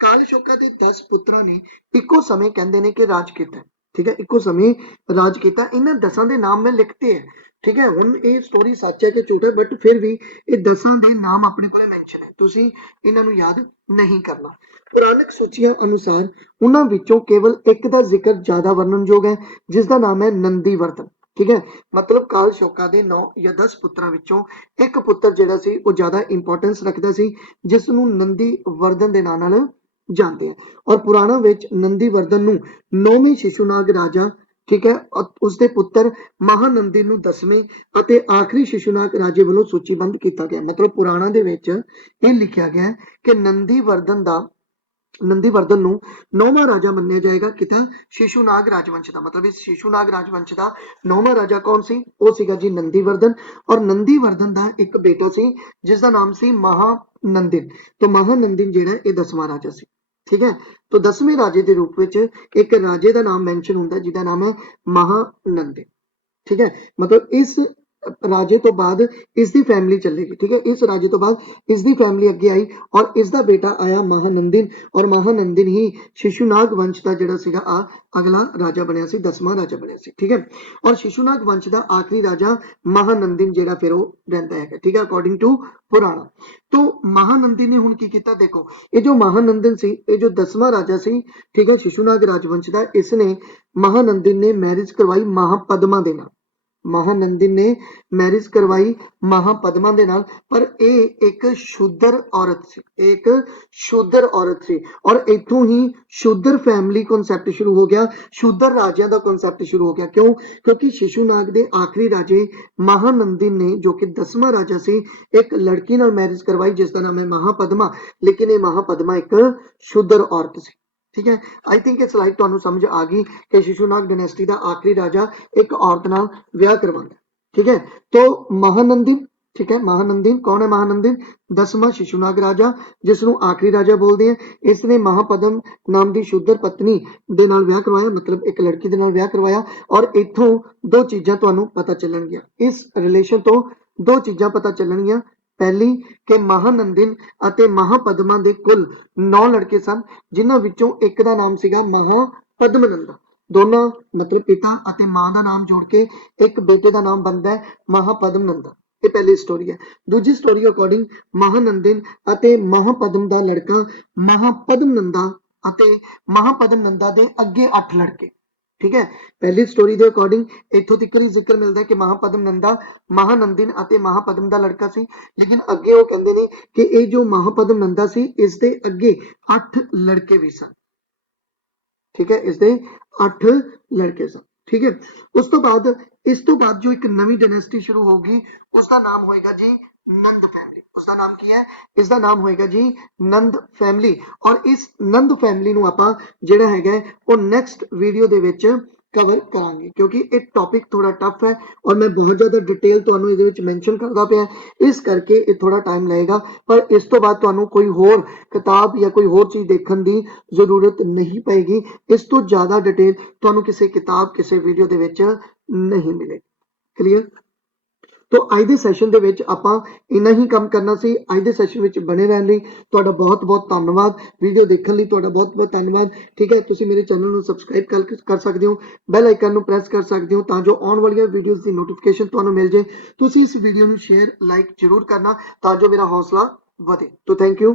ਕਾਲ ਸ਼ੋਕਾ ਦੇ 10 ਪੁੱਤਰਾਂ ਨੇ ਇੱਕੋ ਸਮੇਂ ਕਹਿੰਦੇ ਨੇ ਕਿ ਰਾਜ ਕੀਤਾ। ਠੀਕ ਹੈ, ਇੱਕੋ ਸਮੇਂ ਰਾਜ ਕੀਤਾ। ਇਹਨਾਂ 10 ਦੇ ਨਾਮ ਮੈਂ ਲਿਖਤੇ ਹੈ। ਠੀਕ ਹੈ, ਹੁਣ ਇਹ ਸਟੋਰੀ ਸੱਚ ਹੈ ਕਿ ਝੂਠ ਹੈ, ਬਟ ਫਿਰ ਵੀ ਇਹ 10 ਦੇ ਨਾਮ ਆਪਣੇ ਕੋਲੇ ਮੈਂਸ਼ਨ ਹੈ, ਤੁਸੀਂ ਇਹਨਾਂ ਨੂੰ ਯਾਦ ਨਹੀਂ ਕਰਨਾ। ਪੁਰਾਣਕ ਸੂਚੀਆਂ ਅਨੁਸਾਰ ਉਹਨਾਂ ਵਿੱਚੋਂ ਕੇਵਲ ਇੱਕ ਦਾ ਜ਼ਿਕਰ ਜ਼ਿਆਦਾ ਵਰਣਨਯੋਗ ਹੈ, ਜਿਸ ਦਾ ਨਾਮ ਹੈ ਨੰਦੀਵਰਧਨ। ਠੀਕ ਹੈ, ਮਤਲਬ ਕਾਲ ਸ਼ੋਕਾ ਦੇ 9 ਜਾਂ 10 ਪੁੱਤਰਾਂ ਵਿੱਚੋਂ ਇੱਕ ਪੁੱਤਰ ਜਿਹੜਾ ਸੀ ਉਹ ਜ਼ਿਆਦਾ ਇੰਪੋਰਟੈਂਸ ਰੱਖਦਾ ਸੀ, ਜਿਸ ਨੂੰ ਨੰਦੀਵਰਧਨ ਦੇ ਨਾਂ ਨਾਲ ਜਾਂਦੇ ਆ। ਔਰ ਪੁਰਾਣਾ ਵਿੱਚ ਨੰਦੀਵਰਧਨ ਨੂੰ 9ਵੇਂ ਸ਼ਿਸ਼ੂਨਾਗ ਰਾਜਾ, ਠੀਕ ਹੈ, ਉਸਦੇ ਪੁੱਤਰ ਮਹਾਨੰਦੀ ਨੂੰ 10ਵੇਂ ਅਤੇ ਆਖਰੀ ਸ਼ਿਸ਼ੂਨਾਗ ਰਾਜੇ ਵੱਲੋਂ ਸੂਚੀਬੱਧ ਕੀਤਾ ਗਿਆ। ਮਤਲਬ ਪੁਰਾਣਾ ਦੇ ਵਿੱਚ ਇਹ ਲਿਖਿਆ ਗਿਆ ਕਿ ਨੰਦੀਵਰਧਨ ਨੂੰ 9ਵਾਂ ਰਾਜਾ ਮੰਨਿਆ ਜਾਏਗਾ ਕਿਤਾ ਸ਼ਿਸ਼ੂਨਾਗ ਰਾਜਵੰਸ਼ ਦਾ। ਮਤਲਬ ਇਸ ਸ਼ਿਸ਼ੂਨਾਗ ਰਾਜਵੰਸ਼ ਦਾ 9ਵਾਂ ਰਾਜਾ ਕੌਣ ਸੀ? ਉਹ ਸੀਗਾ ਜੀ ਨੰਦੀਵਰਧਨ। ਔਰ ਨੰਦੀਵਰਧਨ ਦਾ ਇੱਕ ਬੇਟਾ ਸੀ ਜਿਸ ਦਾ ਨਾਮ ਸੀ ਮਹਾਨੰਦਿਨ। तो महानंदिन ਜਿਹੜਾ ਇਹ 10ਵਾਂ ਰਾਜਾ ਸੀ। ਠੀਕ ਹੈ, तो 10ਵੇਂ ਰਾਜੇ ਦੇ ਰੂਪ ਵਿੱਚ ਇੱਕ ਰਾਜੇ ਦਾ ਨਾਮ ਮੈਂਸ਼ਨ ਹੁੰਦਾ ਜਿਹਦਾ ਨਾਮ ਹੈ ਮਹਾਨੰਦਿਨ। ਠੀਕ ਹੈ, ਮਤਲਬ ਇਸ ਰਾਜੇ ਤੋਂ ਬਾਅਦ ਇਸ ਦੀ ਫੈਮਿਲੀ ਚੱਲੇਗੀ। ਠੀਕ ਹੈ, ਇਸ ਰਾਜੇ ਤੋਂ ਬਾਅਦ ਇਸ ਦੀ ਫੈਮਿਲੀ ਅੱਗੇ ਆਈ ਔਰ ਇਸ ਦਾ ਬੇਟਾ ਆਇਆ ਮਹਾਨੰਦਿਨ ਔਰ ਮਹਾਨੰਦਿਨ ਹੀ ਸ਼ਿਸ਼ੂਨਾਗ ਵੰਸ਼ ਦਾ ਜਿਹੜਾ ਸੀਗਾ ਅਗਲਾ ਰਾਜਾ ਬਣਿਆ ਸੀ, 10ਵਾਂ ਰਾਜਾ ਬਣਿਆ ਸੀ। ਠੀਕ ਹੈ, ਔਰ ਸ਼ਿਸ਼ੂਨਾਗ ਵੰਸ਼ ਦਾ ਆਖਰੀ ਰਾਜਾ ਮਹਾਨੰਦਿਨ ਜਿਹੜਾ ਫਿਰ ਉਹ ਰਹਿੰਦਾ ਹੈਗਾ। ਠੀਕ ਹੈ, ਅਕੋਰਡਿੰਗ ਟੂ ਪੁਰਾਣਾ। तो महानंदी ने हुण की कीता, देखो ये जो महानंदन सी ये जो 10वां राजा सी, ठीक है, शिशुनाग राजवंश का, इसने महानंदन ने मैरिज करवाई महापद्मा दे नाल। महानंदन ने मैरिज करवाई महापद्मा दे नाल, पर ਇਹ ਇੱਕ ਸ਼ੂਦਰ ਔਰਤ ਸੀ, ਇੱਕ ਸ਼ੂਦਰ ਔਰਤ ਸੀ ਔਰ ਇੱਥੋਂ ਹੀ ਸ਼ੂਦਰ ਫੈਮਿਲੀ ਕਨਸੈਪਟ ਸ਼ੁਰੂ ਹੋ ਗਿਆ, ਸ਼ੂਦਰ ਰਾਜਿਆਂ ਦਾ ਕਨਸੈਪਟ ਸ਼ੁਰੂ ਹੋ ਗਿਆ। ਕਿਉਂ? ਕਿਉਂਕਿ ਸ਼ਿਸ਼ੂਨਾਗ ਦੇ ਆਖਰੀ ਰਾਜੇ महानंदी ने जो कि 10वां राजा सी एक लड़की नाल मैरिज करवाई जिसका नाम है महापद्मा, लेकिन ये महापद्मा एक शूद्र औरत सी। ठीक है, आई थिंक ये स्लाइड तुहानू समझ आ गई कि शिशुनाग डायनेस्टी का आखिरी राजा एक औरत नाल विआह करवांदा। ठीक है, तो महानंदिन, ठीक है, महानंदिन कौन है? महानंदिन 10वां शिशुनाग राजा जिसनू आखिरी राजा बोलते हैं। इसने महापद्म नाम की शूद्र पत्नी दे नाल विआह करवाया, मतलब एक लड़की दे नाल विआह करवाया। और इथों दो चीज़ां तुहानू पता चलणगियां, इस रिलेशन तो दो चीज़ां पता चलणगियां। पहली कि महानंदिन ਅਤੇ महापद्मा ਦੇ कुल 9 लड़के सन, जिन्हां विचों एक दा नाम सीगा महापद्मनंदा। दोनों मतलब पिता ਅਤੇ मां ਦਾ ਨਾਮ ਜੋੜ ਕੇ ਇੱਕ ਬੇਟੇ ਦਾ ਨਾਮ ਬਣਦਾ ਹੈ महापद्मनंदा। ਇਹ ਪਹਿਲੀ ਸਟੋਰੀ ਹੈ। ਦੂਜੀ ਸਟੋਰੀ ਅਕੋਰਡਿੰਗ महानंदिन ਅਤੇ महापद्म ਦਾ ਲੜਕਾ महापद्मनंदा ਅਤੇ महापद्मनंदा ਦੇ ਅੱਗੇ 8 ਲੜਕੇ। ठीक है, पहली स्टोरी के अकॉर्डिंग इत्थों तक ही जिक्र मिलता है कि महापद्मनंदा महानंदिन ਅਤੇ महापद्म ਦਾ ਲੜਕਾ ਸੀ, लेकिन ਅੱਗੇ ਉਹ ਕਹਿੰਦੇ ਨੇ ਕਿ ਇਹ ਜੋ महापद्मनंदा ਸੀ ਇਸ ਦੇ ਅੱਗੇ 8 ਲੜਕੇ ਵੀ ਸਨ। ठीक है, इसके 8 लड़के सन। ठीक है, उस तो बाद इस तो बाद जो एक नवी डायनेस्टी शुरू होगी उसका नाम होएगा जी नंद फैमिली। उसका नाम की है? इसका नाम होएगा जी नंद फैमिली। और इस नंद फैमिली ਨੂੰ ਆਪਾਂ ਜਿਹੜਾ ਹੈਗਾ ਉਹ ਨੈਕਸਟ ਵੀਡੀਓ ਦੇ ਵਿੱਚ कवर करांगे, क्योंकि एक टॉपिक थोड़ा टफ है और मैं बहुत ज़्यादा डिटेल ਤੁਹਾਨੂੰ ਇਹਦੇ ਵਿੱਚ ਮੈਂਸ਼ਨ ਕਰਦਾ ਪਿਆ, ਇਸ ਕਰਕੇ ਇਹ ਥੋੜਾ ਟਾਈਮ लगेगा। पर इस तो बाद ਤੁਹਾਨੂੰ ਕੋਈ ਹੋਰ किताब या कोई ਹੋਰ चीज़ देखने की जरूरत नहीं पेगी। इस तो ज़्यादा डिटेल ਤੁਹਾਨੂੰ ਕਿਸੇ किताब ਕਿਸੇ वीडियो ਦੇ ਵਿੱਚ नहीं मिलेगी। क्लियर? तो ਅੱਜ ਦੇ ਸੈਸ਼ਨ ਦੇ ਵਿੱਚ ਆਪਾਂ ਇੰਨਾ ਹੀ ਕੰਮ ਕਰਨਾ ਸੀ। ਅੱਜ ਦੇ ਸੈਸ਼ਨ ਵਿੱਚ ਬਣੇ ਰਹਿਣ ਲਈ ਤੁਹਾਡਾ ਬਹੁਤ ਬਹੁਤ ਧੰਨਵਾਦ। ਵੀਡੀਓ ਦੇਖਣ ਲਈ ਤੁਹਾਡਾ ਬਹੁਤ ਬਹੁਤ ਧੰਨਵਾਦ। ਠੀਕ ਹੈ, ਤੁਸੀਂ ਮੇਰੇ ਚੈਨਲ ਨੂੰ ਸਬਸਕ੍ਰਾਈਬ ਕਰ ਸਕਦੇ ਹੋ, ਬੈਲ ਆਈਕਨ ਨੂੰ ਪ੍ਰੈਸ ਕਰ ਸਕਦੇ ਹੋ ਤਾਂ ਜੋ ਆਉਣ ਵਾਲੀਆਂ ਵੀਡੀਓਜ਼ ਦੀ ਨੋਟੀਫਿਕੇਸ਼ਨ ਤੁਹਾਨੂੰ ਮਿਲ ਜੇ। ਤੁਸੀਂ ਇਸ ਵੀਡੀਓ ਨੂੰ ਸ਼ੇਅਰ ਲਾਈਕ ਜ਼ਰੂਰ ਕਰਨਾ ਤਾਂ ਜੋ ਮੇਰਾ ਹੌਸਲਾ ਵਧੇ। तो थैंक यू।